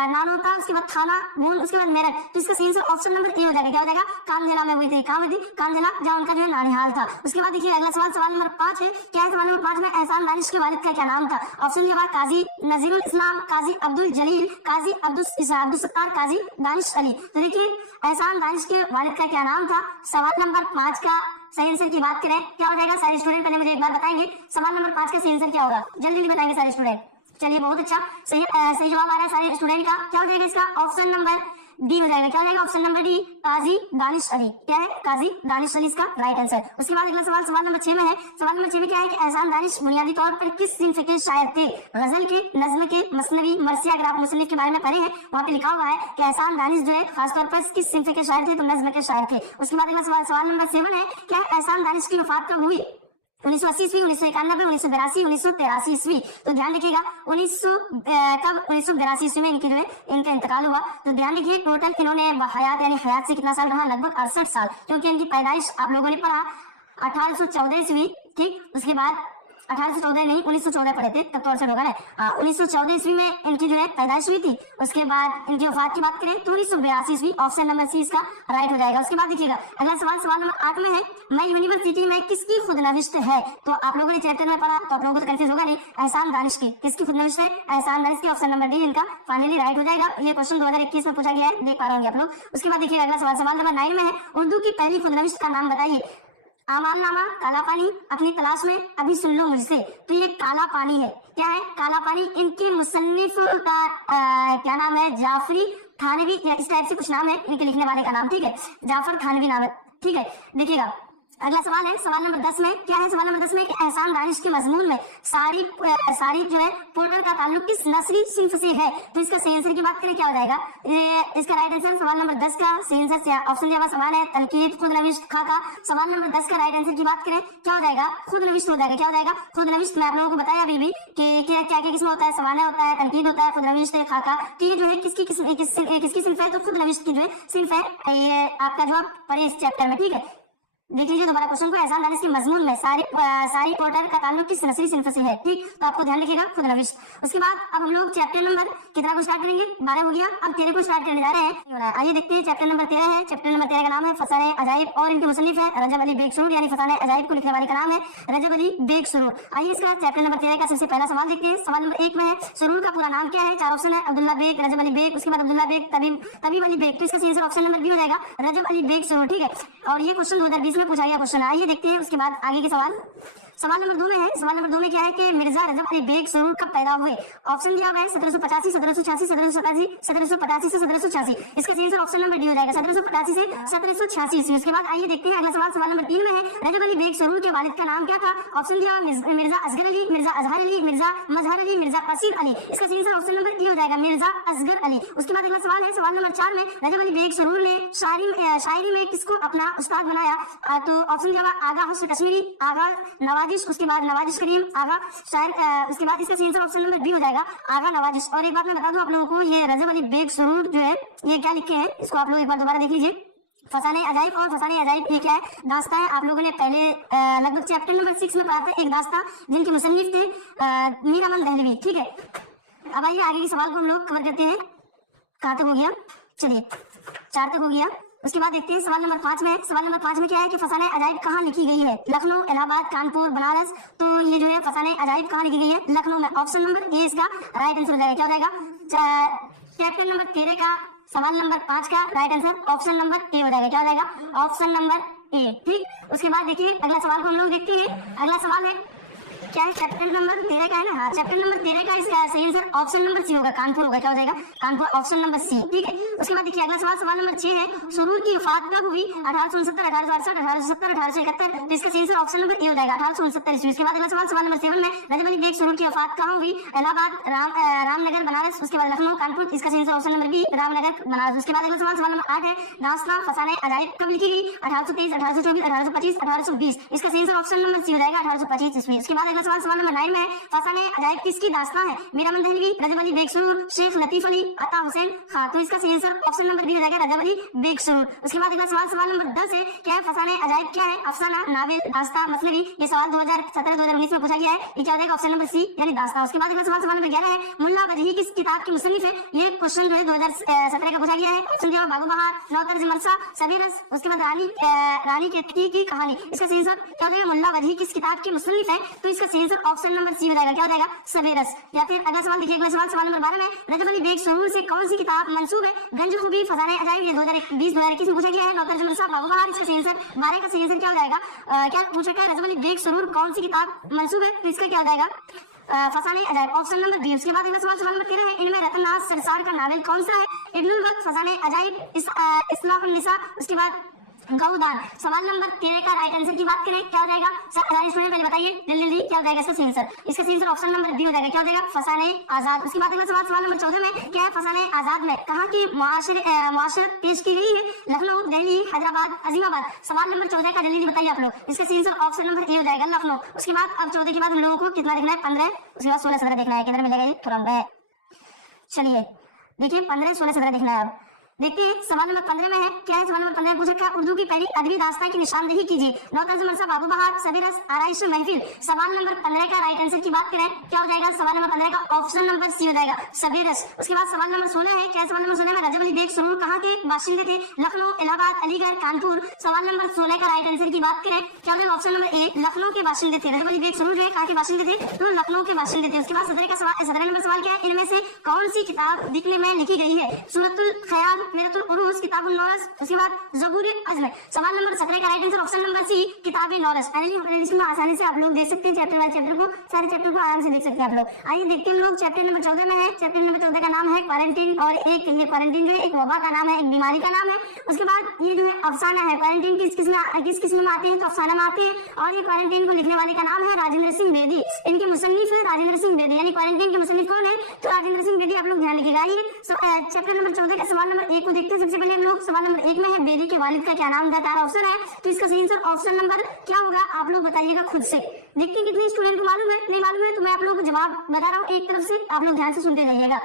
नानोता, उसके बाद थाना भून, उसके बाद मेरठ। तो इसका सही आंसर ऑप्शन नंबर ए हो जाएगा। क्या हो जाएगा? कामदिला में हुई थी। कहाँ हुई थी? कामदिला, जहाँ उनका जो है नानिहाल था। उसके बाद देखिए अगला सवाल, सवाल नंबर 5 है। क्या है सवाल नंबर 5 में? एहसान दानिश के वालिद का क्या नाम था? ऑप्शन दिया हुआ काजी नजीरुल इस्लाम, काजी अब्दुल जलील, काजी अब्दुल सत्तार, काजी दानिश अली। तो देखिए एहसान दानिश के वालिद का क्या नाम था? सवाल नंबर 5 का सही आंसर की बात करें क्या हो जाएगा? सारे स्टूडेंट पहले मुझे एक बार बताएंगे सवाल नंबर 5 का सही आंसर क्या होगा? जल्दी बताएंगे सारे स्टूडेंट। चलिए बहुत अच्छा, सही जवाब आ रहा है सारे स्टूडेंट का। क्या हो जाएगा इसका? ऑप्शन नंबर डी हो जाएगा। क्या हो जाएगा? ऑप्शन नंबर डी, काजी दानिश अली। क्या है? काजी दानिश अली इसका राइट आंसर। उसके बाद अगला सवाल, सवाल नंबर 6 में है। सवाल नंबर 6 में क्या है कि एहसान दानिश बुनियादी तौर पर किस सिंफ के शायर थे? गजल के, नज्म के, मसनवी, मरसिया। अगर आप मुसन्निफ के बारे में पढ़े हैं वहाँ पे लिखा हुआ है कि एहसान दानिश जो है खासतौर पर किस सिंफ के शायर थे? तो नज्म के शायर थे। उसके बाद अगला सवाल, सवाल नंबर 7 है क्या एहसान दानिश की वफात कब हुई? 1980 ईस्वी, 1991, 1982, 1983 ईस्वी। तो ध्यान रखिएगा 1982 ईस्वी में इनकी जो है इनका इंतकाल हुआ। तो ध्यान रखिए टोटल इन्होंने हयात यानी हयात से कितना साल रहा? लगभग 68 साल, क्योंकि इनकी पैदाइश आप लोगों ने पढ़ा 1814 ईस्वी, ठीक। उसके बाद 1814 नहीं 1914 पढ़े थे तब तो अरसद होगा ना। 1914 ईस्वी में इनकी जो है पैदाइश हुई थी। उसके बाद इनकी वफात की बात करें तो 1982 ईस्वी, ऑप्शन नंबर सी इसका राइट हो जाएगा। उसके बाद देखिएगा अगला सवाल, सवाल नंबर 8 में है मैं यूनिवर्सिटी में किसकी खुदनविश्त है? तो आप लोगों ने चैप्टर में पढ़ा तो आप लोगों को तो कंफ्यूज होगा नहीं, एहसान दानिश की। किसकी खुदनविश्त है? एहसान दानिश की। ऑप्शन नंबर डी इनका फाइनली राइट हो जाएगा। ये क्वेश्चन 2021 में पूछा गया है, देख पा रहे होंगे आप लोग। उसके बाद देखिए अगला सवाल, सवाल नंबर 9 में है उर्दू की पहली खुदनविश्त का नाम बताइए। आमालनामा, काला पानी, अपनी तलाश में, अभी सुन लो मुझसे। तो ये काला पानी है। क्या है? काला पानी। इनके मुसन्निफ का क्या नाम है? जाफरी थानवी, या इस टाइप से कुछ नाम है इनके लिखने वाले का नाम, ठीक है। जाफर थानवी नाम है, ठीक है। देखिएगा अगला सवाल है सवाल नंबर 10 में क्या है, सवाल नंबर 10 में कि एहसान दानिश के मजमून में सारी जो है पोर्टर का ताल्लुक किस नस्ली सिंफ से है, तो इसका सही आंसर की बात करें क्या हो जाएगा, इसका राइट आंसर सवाल नंबर 10 का सही आंसर ऑप्शन दिया हुआ सवाल है तनकीद खुद नविश्त खाका। सवाल नंबर 10 का राइट आंसर की बात करें क्या हो जाएगा, खुद नविश्त हो जाएगा। क्या हो जाएगा, खुद नविश्त। मैं आप लोगों को बताया अभी भी कि क्या क्या किसमें होता है, सवाल होता है, तनकीद होता है, खुद नविश्त खाका। तो ये जो है किसकी सिंफ है, तो खुद नविश्त की जो है सिंफ है। ये आपका जवाब पढ़े इस चैप्टर में, ठीक है। देख लीजिए दोबारा क्वेश्चन को, एहसान दानिश के मजमून में सारी पोर्टर का ताल्लुक किस नस्ली सिंफ से है, ठीक। तो आपको ध्यान रखिएगा खुद नविश्त। उसके बाद अब हम लोग चैप्टर नंबर कितना को स्टार्ट करेंगे, 12 हो गया, अब 13 को स्टार्ट करने जा रहे हैं। आइए देखते हैं चैप्टर नंबर 13 है। चैप्टर नंबर 13 का नाम है फसाने अजाइब और इनके मुसन्निफ है रजब अली बेग सुरूर, यानी फसाने अजाइब को लिखने वाले का नाम है रजब अली बेग सुरूर। आइए इसका चैप्टर नंबर 13 का सबसे पहला सवाल देखते हैं। सवाल नंबर 1 में है सुरूर का पूरा नाम क्या है, 4 ऑप्शन है, अब्दुल्ला बेग, रजब अली बेग, उसके बाद अब्दुल्ला बेग, तबीब अली बेग। तो इसका सही आंसर ऑप्शन नंबर बी हो जाएगा, रजब अली बेग सुरूर, ठीक है। और ये क्वेश्चन 2020 में पूछा गया क्वेश्चन है। आइए देखते हैं उसके बाद आगे के सवाल। सवाल नंबर 2 में है, सवाल नंबर 2 में क्या है कि मिर्जा रजब अली बेग सुरूर कब पैदा हुए, ऑप्शन दिया हुआ है 1785, 1786, 1787, 1785 से 1786। इसका सही आंसर ऑप्शन नंबर डी हो जाएगा, 1785 से 1786। उसके बाद आइए देखते हैं अगला सवाल। सवाल नंबर 3 में है रजब अली बेग सुरूर के वालिद का नाम क्या था, ऑप्शन दिया मिर्जा असगर अली, मिर्जा अजहर अली, मिर्जा मजहर अली, मिर्जा असीर अली। इसका सही आंसर ऑप्शन नंबर डी हो जाएगा, मिर्जा असगर अली। उसके बाद अगला सवाल है सवाल नंबर 4 में रजब अली बेग सुरूर ने शायरी में किसको अपना उस्ताद बनाया, तो ऑप्शन दिया हुआ आगा हसन कश्मीरी, आगा नवाजिश, उसके बाद नवाजिश करीम, आगा शायर, उसके बाद इसका सही आंसर ऑप्शन नंबर बी हो जाएगा, आगा नवाजिश। और एक बात मैं बता दूं आप लोगों को, ये रजब अली बेग सुरूर जो है ये क्या लिखे हैं, इसको आप लोग एक बार दोबारा देख लीजिए। फसाने अजाइब और फसाने अजाइब ये क्या है, दास्ता है। आप लोगों ने पहले लगभग चैप्टर नंबर 6 में पढ़ा था एक दास्ता, जिनके मुसन्निफ थे मीर अमन दहलवी, ठीक है। अब आइए आगे के सवाल को हम लोग कवर करते हैं। कहाँ तक हो गया, चलिए 4 तक हो गया। उसके बाद देखते हैं सवाल नंबर 5 में। सवाल नंबर 5 में क्या है कि फसाने अजाइब कहाँ लिखी गई है, लखनऊ, इलाहाबाद, कानपुर, बनारस। तो ये जो है फसाने अजाइब कहाँ लिखी गई है, लखनऊ में। ऑप्शन नंबर ए इसका राइट आंसर हो जाएगा। क्या हो जाएगा, चैप्टर नंबर 13 का सवाल नंबर 5 का right answer option number A हो जाएगा। क्या हो जाएगा, ऑप्शन नंबर ए, ठीक। उसके बाद देखिए अगला सवाल को हम लोग देखते हैं। अगला सवाल है क्या है, चैप्टर नंबर 13 का है ना, हाँ, चैप्टर नंबर 13 का इसका सही आंसर ऑप्शन नंबर सी होगा, कानपुर होगा। क्या हो जाएगा, कानपुर, ऑप्शन नंबर सी, ठीक है। उसके बाद देखिए अगला सवाल सवाल नंबर 6 है, सुरूर की वफात कब हुई, 1869, 1868, 1870, 1871। तो इसका सही आंसर ऑप्शन नंबर ए हो जाएगा, 1869 ईस्वी। उसके बाद अगला सवाल सवाल नंबर 7 में रजब अली बेग सुरूर की वफात कहाँ हुई, इलाहाबाद, रामनगर, बनारस, उसके बाद लखनऊ, कानपुर। इसका सही answer option number B, Ramnagar, Banaras. उसके बाद अगला सवाल सवाल नंबर 8 है, दास्तां फसाने अजाइब कब लिखी गई, 1823, 1824, 1825, 1820। इसका सही आंसर ऑप्शन नंबर सी हो जाएगा, 1825 ईस्वी। उसके बाद अगला सवाल सवाल नंबर 9 में फसाने अजाइब किसकी दास्तां है, मीर अमन दहलवी, रजब अली बेग सुरूर, शेख लतीफ अली, अता हुसैन खां। तो इसका सही आंसर ऑप्शन नंबर बी हो जाएगा, रजब अली बेग सुरूर। उसके बाद अगला सवाल सवाल नंबर 10 है, क्या है फसाने अजाइब क्या है, अफसाना, नावल, दास्तां, मसनवी। ये सवाल 2017-2019 में पूछा गया है, ये क्या हो जाएगा, ऑप्शन नंबर सी यानी दास्तां। उसके बाद अगला सवाल सवाल नंबर 11 है, मुल्ला वजही किस किताब की मुसन्निफ है। ये क्वेश्चन जो है 2017 का पूछा गया है। ऑप्शन दिया बाबू बहार, नौतर्ज मरसा, सबीरस, उसके बाद रानी केतकी की कहानी। इसका सही आंसर क्या हो जाएगा, मुल्ला वजही किस किताब की मुसन्निफ है। तो इसका सही आंसर ऑप्शन नंबर सी हो जाएगा। क्या हो जाएगा, सबेरस। या फिर अगला सवाल देखिए, अगला सवाल सवाल नंबर 12 में रजब अली बेग सुरूर से कौन सी किताब मंसूब है, गंज खूबी, फसाने अजाइब। ये 2020-2021 में पूछा गया है, नौतर्ज मरसा, बाबू बहार। इसका सही आंसर 12 का सही आंसर क्या हो जाएगा, क्या पूछा गया, रजब अली बेग सुरूर कौन सी किताब मंसूब है। तो इसका क्या हो जाएगा, फसाने अजाइब, ऑप्शन नंबर बी। उसके बाद अगला सवाल सवाल नंबर 13 है, इनमें रतननाथ सरसार का नावल कौन सा है, इब्नुल वक्त, फसाने अजाइब, इस्लाहुन निसा, उसके बाद गौदान। सवाल नंबर 13 का राइट आंसर की बात करें क्या हो जाएगा, स्टूडेंट पहले बताइए जल्दी क्या हो जाएगा इसका सही आंसर। इसका सही आंसर ऑप्शन नंबर बी हो जाएगा। क्या हो जाएगा, फसाने आजाद। उसके बाद अगला सवाल सवाल नंबर 14 में क्या है, फसाने आजाद में कहाँ की मुआशरत पेश की गई है, लखनऊ, दिल्ली, हैदराबाद, अजीमाबाद। सवाल नंबर 14 का जल्दी बताइए आप लोग। इसका सही आंसर ऑप्शन नंबर ए हो जाएगा, लखनऊ। उसके बाद अब 14 के बाद हम लोगों को कितना देखना है, 15। उसके बाद 16, 17 देखना है, किधर मिलेगा ये तुरंत। चलिए देखिए 15, 16, 17 देखना है। अब देखते हैं सवाल नंबर 15 में है, क्या है सवाल नंबर 15 में पूछा क्या, उर्दू की पहली अदबी दास्तां की निशानदेही कीजिए, नौतर्ज मरसा, बाबू बहार, सबीरस, आराइश महफिल। सवाल नंबर 15 का राइट आंसर की बात करें क्या हो जाएगा, सवाल नंबर 15 का ऑप्शन नंबर सी हो जाएगा, सबीरस। उसके बाद सवाल नंबर 16 है, क्या है सवाल नंबर 16 में रजब अली बेग सुरूर कहाँ के बाशिंदे थे, लखनऊ, इलाहाबाद, अलीगढ़, कानपुर। सवाल नंबर 16 का राइट आंसर की बात करें क्या हो जाएगा, ऑप्शन नंबर ए, लखनऊ के बाशिंदे थे। रजब अली बेग सुरूर जो है कहाँ के बाशिंदे थे, तो लखनऊ के बाशिंदे थे। उसके बाद 17 नंबर सवाल क्या है, इनमें से कौन सी किताब दिखने में लिखी गई है, सूरतुल ख्याल, मेरतुल उरूस किताबुल नौरस, उसके बाद ज़बूर अज़्म। सवाल नंबर 17 का right answer option number C किताब नौरस। फाइनली अपने लिस्ट में आसानी से आप लोग देख सकते हैं चैप्टर वाइज चैप्टर को, सारे चैप्टर को आराम से देख सकते हैं आप लोग। आइए देखते हैं हम लोग चैप्टर नंबर 14 में है। चैप्टर नंबर 14 का नाम है क्वारंटीन, और एक ये क्वारंटीन जो है एक वबा का नाम है, एक बीमारी का नाम है। उसके बाद ये जो है अफसाना है। क्वारंटीन किस किस्म में आते हैं तो अफसाना में आते हैं, और ये क्वारंटीन को लिखने वाले का नाम है राजेंद्र सिंह बेदी। इनके मुसन्निफ है राजेंद्र सिंह बेदी, यानी क्वारंटीन के मुसन्निफ कौन है तो राजेंद्र सिंह बेदी। आप लोग ध्यान रखिएगा। ये चैप्टर नंबर 14 का सवाल नंबर 1 को देखते हैं। सबसे पहले हम लोग सवाल नंबर 1 में है बेदी के वालिद का क्या नाम था, तारा ऑप्शन है, तो इसका सही आंसर ऑप्शन नंबर क्या होगा आप लोग बताइएगा खुद से। देखते हैं कितने स्टूडेंट को मालूम है, नहीं मालूम है तो मैं आप लोगों को जवाब बता रहा हूँ एक तरफ से, आप लोग ध्यान से सुनते जाइएगा।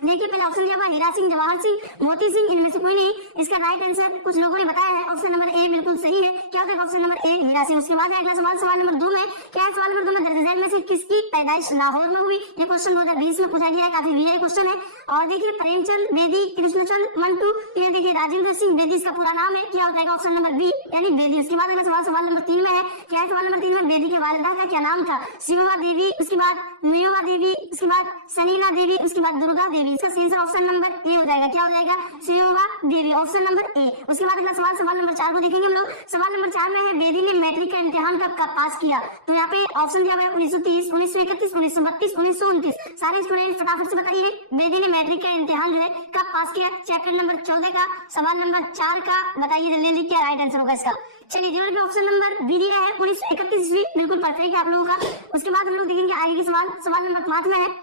देखिए पहले ऑप्शन दिया हुआ हीरा सिंह, जवाहर सिंह, मोती सिंह, इनमें से कोई नहीं। इसका राइट आंसर कुछ लोगों ने बताया है ऑप्शन नंबर ए बिल्कुल सही है। क्या होता है ऑप्शन नंबर ए हीरा सिंह। उसके बाद अगला सवाल सवाल नंबर 2 में क्या है, सवाल नंबर 2 में दर्ज झैल में से किसकी पैदाइश लाहौर में हुई। ये क्वेश्चन 2020 में पूछा गया है, काफी वीआई क्वेश्चन है। और देखिए प्रेमचंद बेदी, कृष्णचंद मंटू, ये देखिए राजेंद्र सिंह बेदी इसका पूरा नाम है। क्या होता है ऑप्शन नंबर बी यानी बेदी। उसके बाद अगला सवाल सवाल नंबर 3 में है। क्या है सवाल नंबर 3 में बेदी के वालिदा का क्या नाम था, शिववा देवी, उसके बाद मियोवा देवी, उसके बाद सनीला देवी, उसके बाद दुर्गा देवी। इसका सही आंसर ऑप्शन नंबर ए हो जाएगा। क्या हो जाएगा शिववा देवी, ऑप्शन नंबर ए। उसके बाद अगला सवाल सवाल नंबर 4 को देखेंगे हम लोग। सवाल नंबर 4 में है बेदी ने मैट्रिक का इम्तिहान कब पास किया, तो यहाँ पे ऑप्शन दिया हुआ है 1930, 1931, 1932, 1929। सारे स्टूडेंट फटाफट से बताइए बेदी ने मैट्रिक का इम्तिहान जो है कब पास किया। चैप्टर नंबर 14 का सवाल नंबर 4 का बताइए जल्दी क्या राइट आंसर होगा इसका। चलिए जिन्होंने भी ऑप्शन नंबर बी दिया है 1931 ईस्वी, बिल्कुल परफेक्ट है आप लोगों का। उसके बाद हम लोग देखेंगे आगे के सवाल सवाल नंबर 5 में है।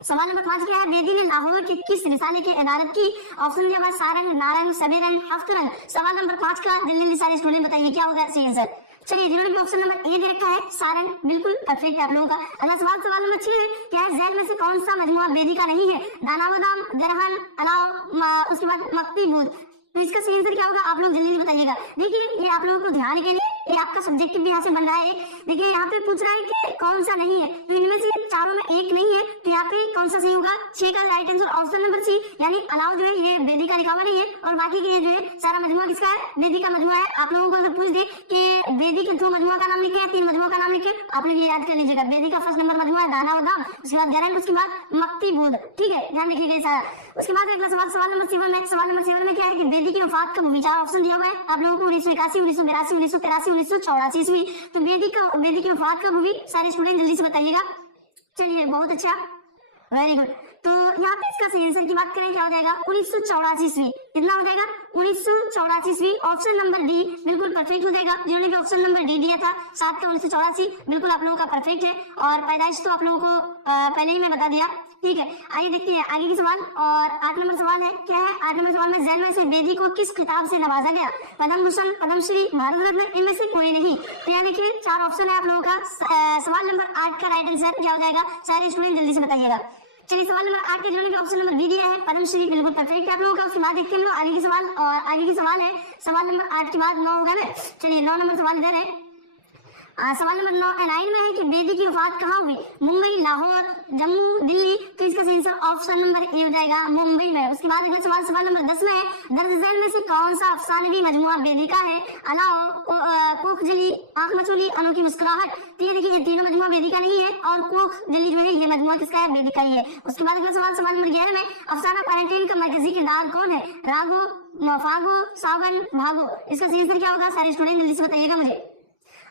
सवाल नंबर 5 क्या है, बेदी ने लाहौर के किस रिसाले की इदारत की। ऑप्शन दिया हुआ सारंग, नारंग, सबेरंग, हफ्तरंग। सवाल नंबर 5 का जल्दी सारे स्टूडेंट बताइए क्या होगा सही आंसर। चलिए जिन्होंने भी ऑप्शन नंबर ए दे रखा है सारंग, बिल्कुल परफेक्ट है आप लोगों का। अगला सवाल सवाल नंबर 6 है। क्या है झैल में से कौन सा मजमुआ बेदी का नहीं है, दानावदाम, दरहन, अलाव, उसके बाद मक्ती बूद। तो इसका सही आंसर क्या होगा आप लोग जल्दी बताइएगा। देखिए ये आप लोगों को ध्यान के लिए ये आपका सब्जेक्ट भी यहाँ से बन रहा है। देखिए यहाँ पे पूछ रहा है कि कौन सा नहीं है, तो इनमें से चारों में एक नहीं है, तो यहाँ पे कौन सा सही होगा। 6 का right answer option number C यानी अलाव जो है ये बेदी का लिखा हुआ नहीं है, और बाकी के जो है सारा मजमुआ किसका है, बेदी का मजमुआ है। आप लोगों को अगर पूछ दे कि बेदी के 2 मजमुआ का नाम लिखे, 3 मजमुआ का नाम लिखे, आप लोग ये याद कर लीजिएगा। बेदी का फर्स्ट नंबर मजमुआ है दानावदाम, उसके बाद गरल, उसके बाद मक्ती बूद, ठीक है ध्यान रखिएगा सारा। उसके बाद अगला सवाल सवाल नंबर 7 में। सवाल नंबर 7 में क्या है कि बेदी की वफात कब हुई। 4 ऑप्शन दिया हुआ है आप लोगों को 1981, 1982, 1983, 1984 ईस्वी। तो बेदी की वफात कब हुई सारे स्टूडेंट जल्दी से बताइएगा। चलिए बहुत अच्छा, वेरी गुड। तो यहाँ पे इसका सही आंसर की बात करें क्या हो जाएगा 1984 ईस्वी। कितना हो जाएगा 1984 ईस्वी, ऑप्शन नंबर डी बिल्कुल परफेक्ट हो जाएगा। जिन्होंने भी ऑप्शन नंबर डी दिया था 7 का 1984 बिल्कुल आप लोगों का परफेक्ट है। और पैदाइश तो आप लोगों को पहले ही मैं बता दिया, ठीक है। आइए देखते हैं आगे की सवाल। और 8 नंबर सवाल है। क्या है 8 नंबर सवाल में झैल में से बेदी को किस खिताब से नवाजा गया, पद्म भूषण, पद्मश्री, भारत रत्न, इनमें से कोई नहीं। तो यहाँ देखिए 4 ऑप्शन है आप लोगों का। सवाल नंबर 8 का राइट आंसर क्या हो जाएगा सारे स्टूडेंट जल्दी से बताइएगा। चलिए सवाल नंबर 8 के जिन्होंने भी ऑप्शन नंबर बी दिया है पद्मश्री, बिल्कुल परफेक्ट है आप लोगों का। उसके बाद देखते हैं हम लोग आगे की सवाल। और आगे की सवाल है सवाल नंबर 8 के बाद 9 होगा ना। चलिए 9 नंबर सवाल इधर है। सवाल नंबर 9 में है कि बेदी की वफात कहाँ हुई, मुंबई, लाहौर, जम्मू, दिल्ली। तो इसका सही आंसर ऑप्शन नंबर ए हो जाएगा मुंबई में। उसके बाद अगला सवाल सवाल नंबर 10 में है। दर्ज झैल में से कौन सा अफसानवी मजमुआ बेदी का है, अलाव, कोखजली, आंख मचोली, अनोखी मुस्कुराहट। तो ये देखिए ये तीनों मजमुआ बेदी का नहीं है, और कोखजली जो है ये मजमुआ किसका है, बेदी का ही है। उसके बाद अगला सवाल सवाल नंबर 11 में अफसाना क्वारंटीन का मरकजी किरदार कौन है, राघो, फागो, सावन, भागो। इसका सही आंसर क्या होगा सारे स्टूडेंट जल्दी से बताइएगा मुझे।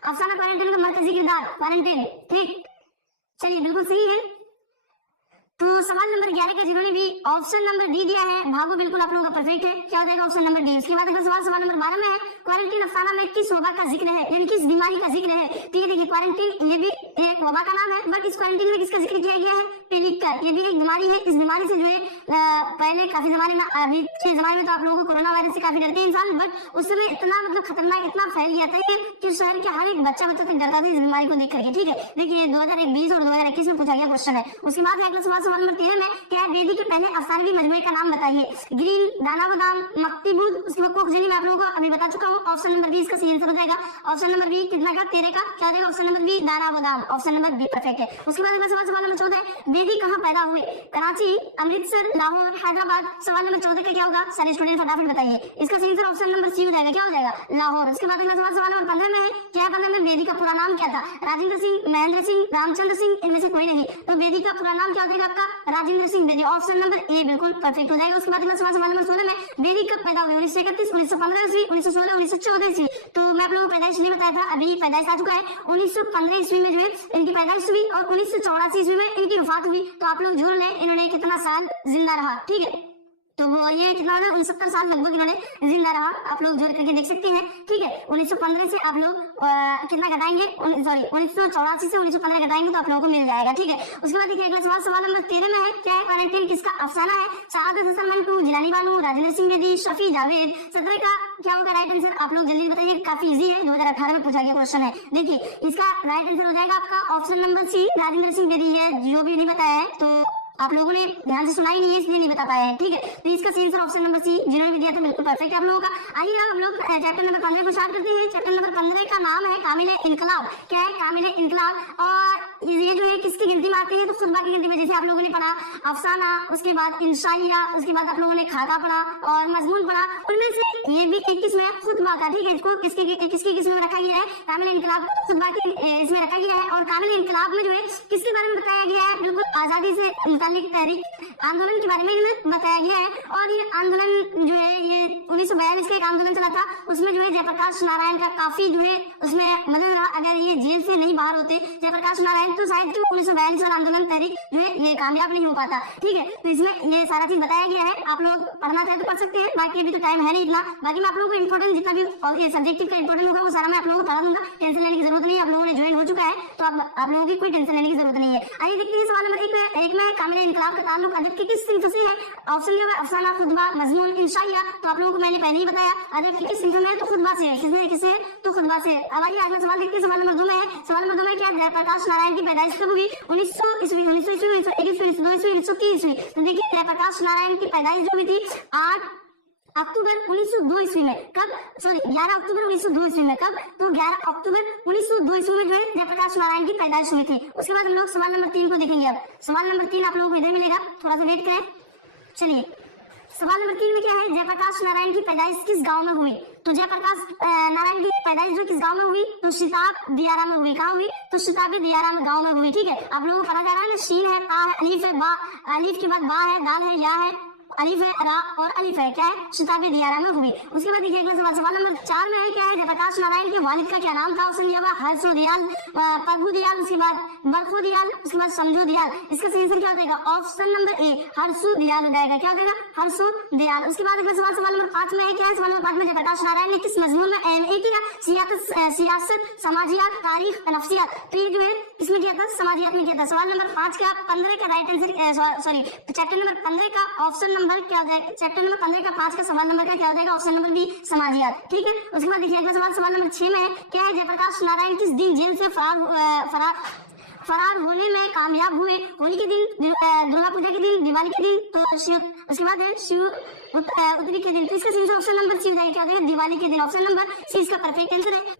अफसाना क्वारंटीन का मरकजी किरदार क्वारंटीन, ठीक। चलिए बिल्कुल सही है। तो सवाल नंबर 11 का जिन्होंने भी ऑप्शन नंबर डी दिया है भागो, बिल्कुल आप लोगों का परफेक्ट है। क्या हो जाएगा ऑप्शन नंबर डी। उसके बाद अगला सवाल सवाल नंबर 12 में है। क्वारंटीन अफसाना में किस वबा का जिक्र है, यानी किस बीमारी का जिक्र है। तो ये देखिए क्वारंटीन ये भी एक वबा का नाम है, बट इस क्वारंटीन में किसका जिक्र किया गया है, पेलिकर। ये भी एक बीमारी है। इस बीमारी से जो है पहले काफी जमाने में, अभी के जमाने में तो आप लोगों को कोरोना वायरस से काफी डरते हैं इंसान, बट उस समय इतना मतलब खतरनाक, इतना फैल गया था कि शहर के हर एक बच्चा तक डरता था इस बीमारी को देख करके, ठीक है। देखिए 2020 और 2021 में पूछा गया क्वेश्चन है। उसके बाद अगला सवाल सवाल नंबर 13 में क्या है, बेदी के पहले अफसानवी मजमुए का नाम बताइए। ग्रीन, दानावदाम, मक्ती बूद, उसके बाद कोखजली मैं आप लोगों को अभी बता चुका हूँ। ऑप्शन नंबर बी इसका सही आंसर हो जाएगा। ऑप्शन नंबर बी कितना का 13 का क्या हो जाएगा ऑप्शन नंबर बी दानावदाम, ऑप्शन नंबर बी परफेक्ट है। उसके बाद अगला सवाल सवाल नंबर 14 है। बेदी कहाँ पैदा हुए, कराची, अमृतसर, लाहौर, हैदराबाद। सवाल नंबर 14 का क्या होगा सारे स्टूडेंट फटाफट बताइए। इसका सही आंसर ऑप्शन नंबर सी हो जाएगा। क्या हो जाएगा लाहौर। उसके बाद अगला सवाल सवाल नंबर 15 में है। क्या 15 में बेदी का पूरा नाम क्या था, राजेंद्र सिंह, महेंद्र सिंह, रामचंद्र सिंह, इनमें से कोई नहीं। तो बेदी का पूरा नाम क्या हो जाएगा आपका राजेंद्र सिंह बेदी। ऑप्शन नंबर ए बिल्कुल परफेक्ट हो जाएगा। उसके बाद अगला सवाल सवाल नंबर 16 में, बेदी कब पैदा हुई? 1931, 1915 ईस्वी, 1916, 1914 ईस्वी। तो मैं आप लोगों को पैदाइश नहीं बताया था, अभी पैदाइश आ चुका है। 1915 ईस्वी में जो है इनकी पैदाइश हुई और 1984 ईस्वी में इनकी वफात हुई। तो आप लोग जोड़ लें इन्होंने कितना साल जिंदा रहा, ठीक है। तो वो ये कितना होगा, 69 साल लगभग इन्होंने जिंदा रहा। आप लोग जोड़ करके देख सकते हैं, ठीक है। 1915 से आप लोग कितना घटाएंगे, सॉरी 1984 से 1915 घटाएंगे तो आप लोगों को मिल जाएगा, ठीक है। उसके बाद देखिए अगला सवाल सवाल नंबर 13 में है, क्या है क्वारंटाइन किसका अफसाना है? सआदत हसन मंटू, जिलानी बानू, राजेंद्र सिंह बेदी, शफी जावेद। 17 का क्या होगा राइट आंसर? आप लोग जल्दी बताइए, काफी इजी है, 2018 में पूछा गया क्वेश्चन है। देखिए इसका राइट आंसर हो जाएगा आपका option number C, Rajendra Singh Bedi है। जो भी नहीं बताया है तो आप लोगों ने ध्यान से सुना ही नहीं है इसलिए नहीं बता पाए हैं, ठीक है। तो इसका सही आंसर ऑप्शन नंबर सी, जिन्होंने भी दिया तो बिल्कुल परफेक्ट है आप लोगों का। आइए हम लोग चैप्टर नंबर 15 को स्टार्ट करते हैं। चैप्टर नंबर 15 का नाम है कामिल इनकलाब। क्या है? कामिल इनकलाब। और ये जो है किसकी गिनती में आती है? तो खुतबा की गिनती में। जैसे आप लोगों ने पढ़ा अफसाना, उसके बाद इंशाइया, उसके बाद आप लोगों ने खाका पढ़ा और मजमून पढ़ा, उनमें से ये भी एक किस्म है खुतबा का, ठीक है। इसको किसकी किस्म में रखा गया है? कामिल इनकलाब खुतबा की इसमें रखा गया है। और कामिल इनकलाब में जो है किसके बारे में बताया गया है? बिल्कुल आजादी से मुताल्लिक तहरीक आंदोलन के बारे में बताया गया है। और ये आंदोलन जो है ये 1942 का एक आंदोलन चला था, उसमें जो है जयप्रकाश नारायण का काफी जो है उसमें मदद रहा। अगर ये जेल से नहीं बाहर होते जयप्रकाश नारायण तो शायद 1942 वाला आंदोलन तहरीक जो है ये कामयाब नहीं हो पाता, ठीक है। तो इसमें ये सारा चीज बताया गया है। आप लोग पढ़ना चाहे तो पढ़ सकते हैं, बाकी अभी तो टाइम है नहीं इतना। बाकी मैं आप लोगों को इंपॉर्टेंट जितना भी सब्जेक्टिव का इंपॉर्टेंट होगा वो सारा मैं आप लोगों को पढ़ा दूंगा, टेंशन लेने की जरूरत नहीं है। आप लोगों ने ज्वाइन हो चुका है तो आप लोगों की कोई टेंशन लेने की जरूरत नहीं है। आइए देखते हैं सवाल नंबर 1 में कामिल इनकलाब का ताल्लुक अदब की किस सिंफ से है? ऑप्शन ये होगा अफसाना, खुतबा, मजमून, इंशाइया। तो आप लोगों को मैंने पहले ही बताया अदब की किस सिंफ में है तो खुतबा से है। किससे? तो खुतबा से। अब आइए अगला सवाल देखते हैं। सवाल नंबर 2 में है। सवाल नंबर 2 में क्या है? जयप्रकाश नारायण की पैदाइश कब हुई? 1900 ईस्वी, 1900 ईस्वी, 1901 ईस्वी, 1902 ईस्वी, 1930 ईस्वी। तो देखिए जयप्रकाश नारायण की पैदाइश जो हुई थी 8 अक्टूबर 1902 ईस्वी में। कब? सॉरी 11 अक्टूबर 1902 ईस्वी में। कब? तो 11 अक्टूबर 1902 ईस्वी में जो है जयप्रकाश नारायण की पैदाइश हुई थी। उसके बाद हम लोग सवाल नंबर 3 को देखेंगे। अब सवाल नंबर 3 आप लोगों को इधर मिलेगा, थोड़ा सा वेट करें। चलिए सवाल नंबर 3 में क्या है? जयप्रकाश नारायण की पैदाइश किस गांव में हुई? तो जयप्रकाश नारायण की पैदाइश जो किस गांव में हुई? तो शिताब दियारा में हुई। कहाँ हुई? तो शिताब दियारा में गांव में हुई, ठीक है। आप लोगों को पता जा रहा है ना, शीन है, ता है, अलीफ है, बा, अलीफ के बाद बा है, दाल है, या है, अलीफ है, रा और अलीफ है। क्या है? शिताब दियारा में हुई। उसके बाद देखिए अगला सवाल सवाल नंबर 4 में है। क्या है? जयप्रकाश नारायण के वालिद का क्या नाम था? ऑप्शन दिया हुआ हर्षो दयाल, प्रभु दयाल, उसके बाद बरखो दयाल, उसके बाद समझो दयाल। इसका सही आंसर क्या हो जाएगा? ऑप्शन नंबर ए हर्षो दयाल हो जाएगा। क्या हो जाएगा? हर्षो दयाल। उसके बाद अगला सवाल सवाल नंबर 5 में है। क्या है? सवाल नंबर 5 में जयप्रकाश नारायण ने किस मजमून में एमए किया? सियासत, समाजियात, तारीख, नफ्सियात। तो ये जो है इसमें किया था, समाजियात में किया था। सवाल नंबर 5 का 15 का right answer, sorry chapter number 15 का ऑप्शन नंबर क्या हो जाएगा? चैप्टर नंबर 15 का 5 का सवाल नंबर का क्या हो जाएगा? ऑप्शन नंबर बी समाजियात, ठीक है। उसके बाद देखिए अगला सवाल सवाल नंबर 6 में है। क्या है? जयप्रकाश नारायण किस दिन जेल से फरार होने में कामयाब हुए? होली के दिन, दुर्गा पूजा के दिन, दिवाली के दिन, तो उसके बाद है शिव उतरी के दिन। तो इसका सही ऑप्शन नंबर सी हो जाएगा। क्या हो जाएगा? दिवाली के दिन। ऑप्शन नंबर सी इसका परफेक्ट आंसर है।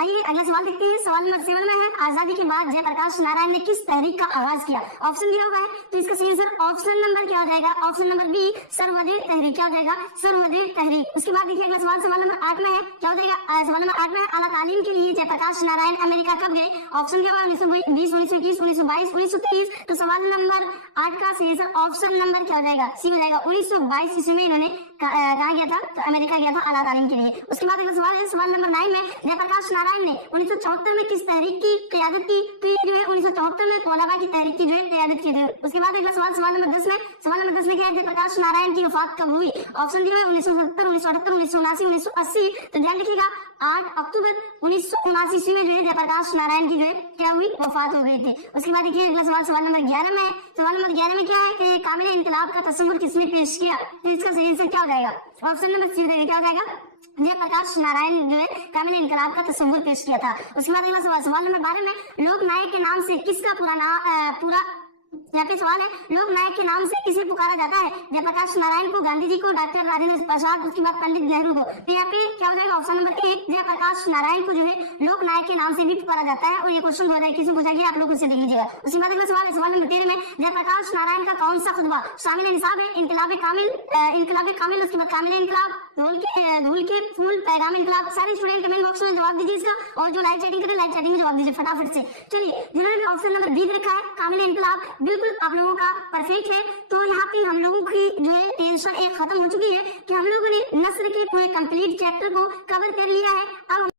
आइए अगला सवाल देखते हैं। सवाल नंबर 7 में है। आजादी के बाद जयप्रकाश नारायण ने किस तहरीक का आगाज किया? ऑप्शन दिया हुआ है तो इसका सही आंसर ऑप्शन नंबर क्या हो जाएगा? ऑप्शन नंबर बी सर्वोदय तहरीक। क्या हो जाएगा? सर्वोदय तहरीक। उसके बाद देखिए अगला सवाल सवाल नंबर 8 में है। क्या हो जाएगा? सवाल नंबर 8 में आला तालीम के लिए जयप्रकाश नारायण अमेरिका कब गए? ऑप्शन दिया हुआ है 1920, 1921, 1922, 1930। तो सवाल नंबर 8 का सही आंसर ऑप्शन नंबर क्या हो जाएगा? सी हो जाएगा। 1922 ईस्वी में इन्होंने कहा गया था? तो अमेरिका गया था आला तालीम के लिए। उसके बाद अगला सवाल है सवाल नंबर 9 में। जयप्रकाश नारायण ने 1974 में किस तहरीक की क़यादत की? तो ये जो है 1974 में तौलबा की तहरीक की जो है क़यादत की थी। उसके बाद अगला सवाल सवाल नंबर 10 में। सवाल नंबर 10 में क्या है? जयप्रकाश नारायण की वफात कब हुई? ऑप्शन दिया है 1970, 1978, 1979, 1980। तो ध्यान रखिएगा 8 अक्टूबर 1979 ईस्वी में जो है जयप्रकाश नारायण की जो है क्या हुई? वफात हो गई थी। उसके बाद देखिए अगला सवाल सवाल नंबर 11 में। सवाल नंबर 11 में क्या है कि कामिल इनकलाब का तस्वुर किसने पेश किया? तो इसका सही आंसर क्या हो जाएगा? ऑप्शन नंबर सी क्या हो जाएगा? जयप्रकाश नारायण जो है कामिल इनकलाब का तस्वुर पेश किया था। उसके बाद अगला सवाल सवाल नंबर 12 में। लोक नायक के नाम से किसका पूरा यहाँ पे सवाल है, लोक नायक के नाम से किसे पुकारा जाता है? जयप्रकाश नारायण को, गांधी जी को, डॉक्टर राजेंद्र प्रसाद, उसके बाद पंडित नेहरू को। तो यहाँ पे क्या हो जाएगा? ऑप्शन नंबर 1 जयप्रकाश नारायण को जो है लोक नायक के नाम से भी पुकारा जाता है। और ये क्वेश्चन 2021 में पूछा गया, आप लोग उसे देख लीजिएगा। उसके बाद अगला सवाल है सवाल नंबर 13 में। जयप्रकाश नारायण का कौन सा खुतबा शामिल निसाब है? इनकलाब कामिल, उसके बाद कामिल इनकलाब, धूल के फूल पैगाम इनकलाब। सारे स्टूडेंट कमेंट बॉक्स में जवाब दीजिए इसका, और जो लाइव चैटिंग करे लाइव चैटिंग में जवाब दीजिए फटाफट से। चलिए, जिन्होंने भी ऑप्शन नंबर बी रखा है कामिल इनकलाब, बिल्कुल आप लोगों का परफेक्ट है। तो यहाँ पे हम लोगों की जो है टेंशन एक खत्म हो चुकी है कि हम लोगों ने नस्र के पूरे कंप्लीट चैप्टर को कवर कर लिया है। अब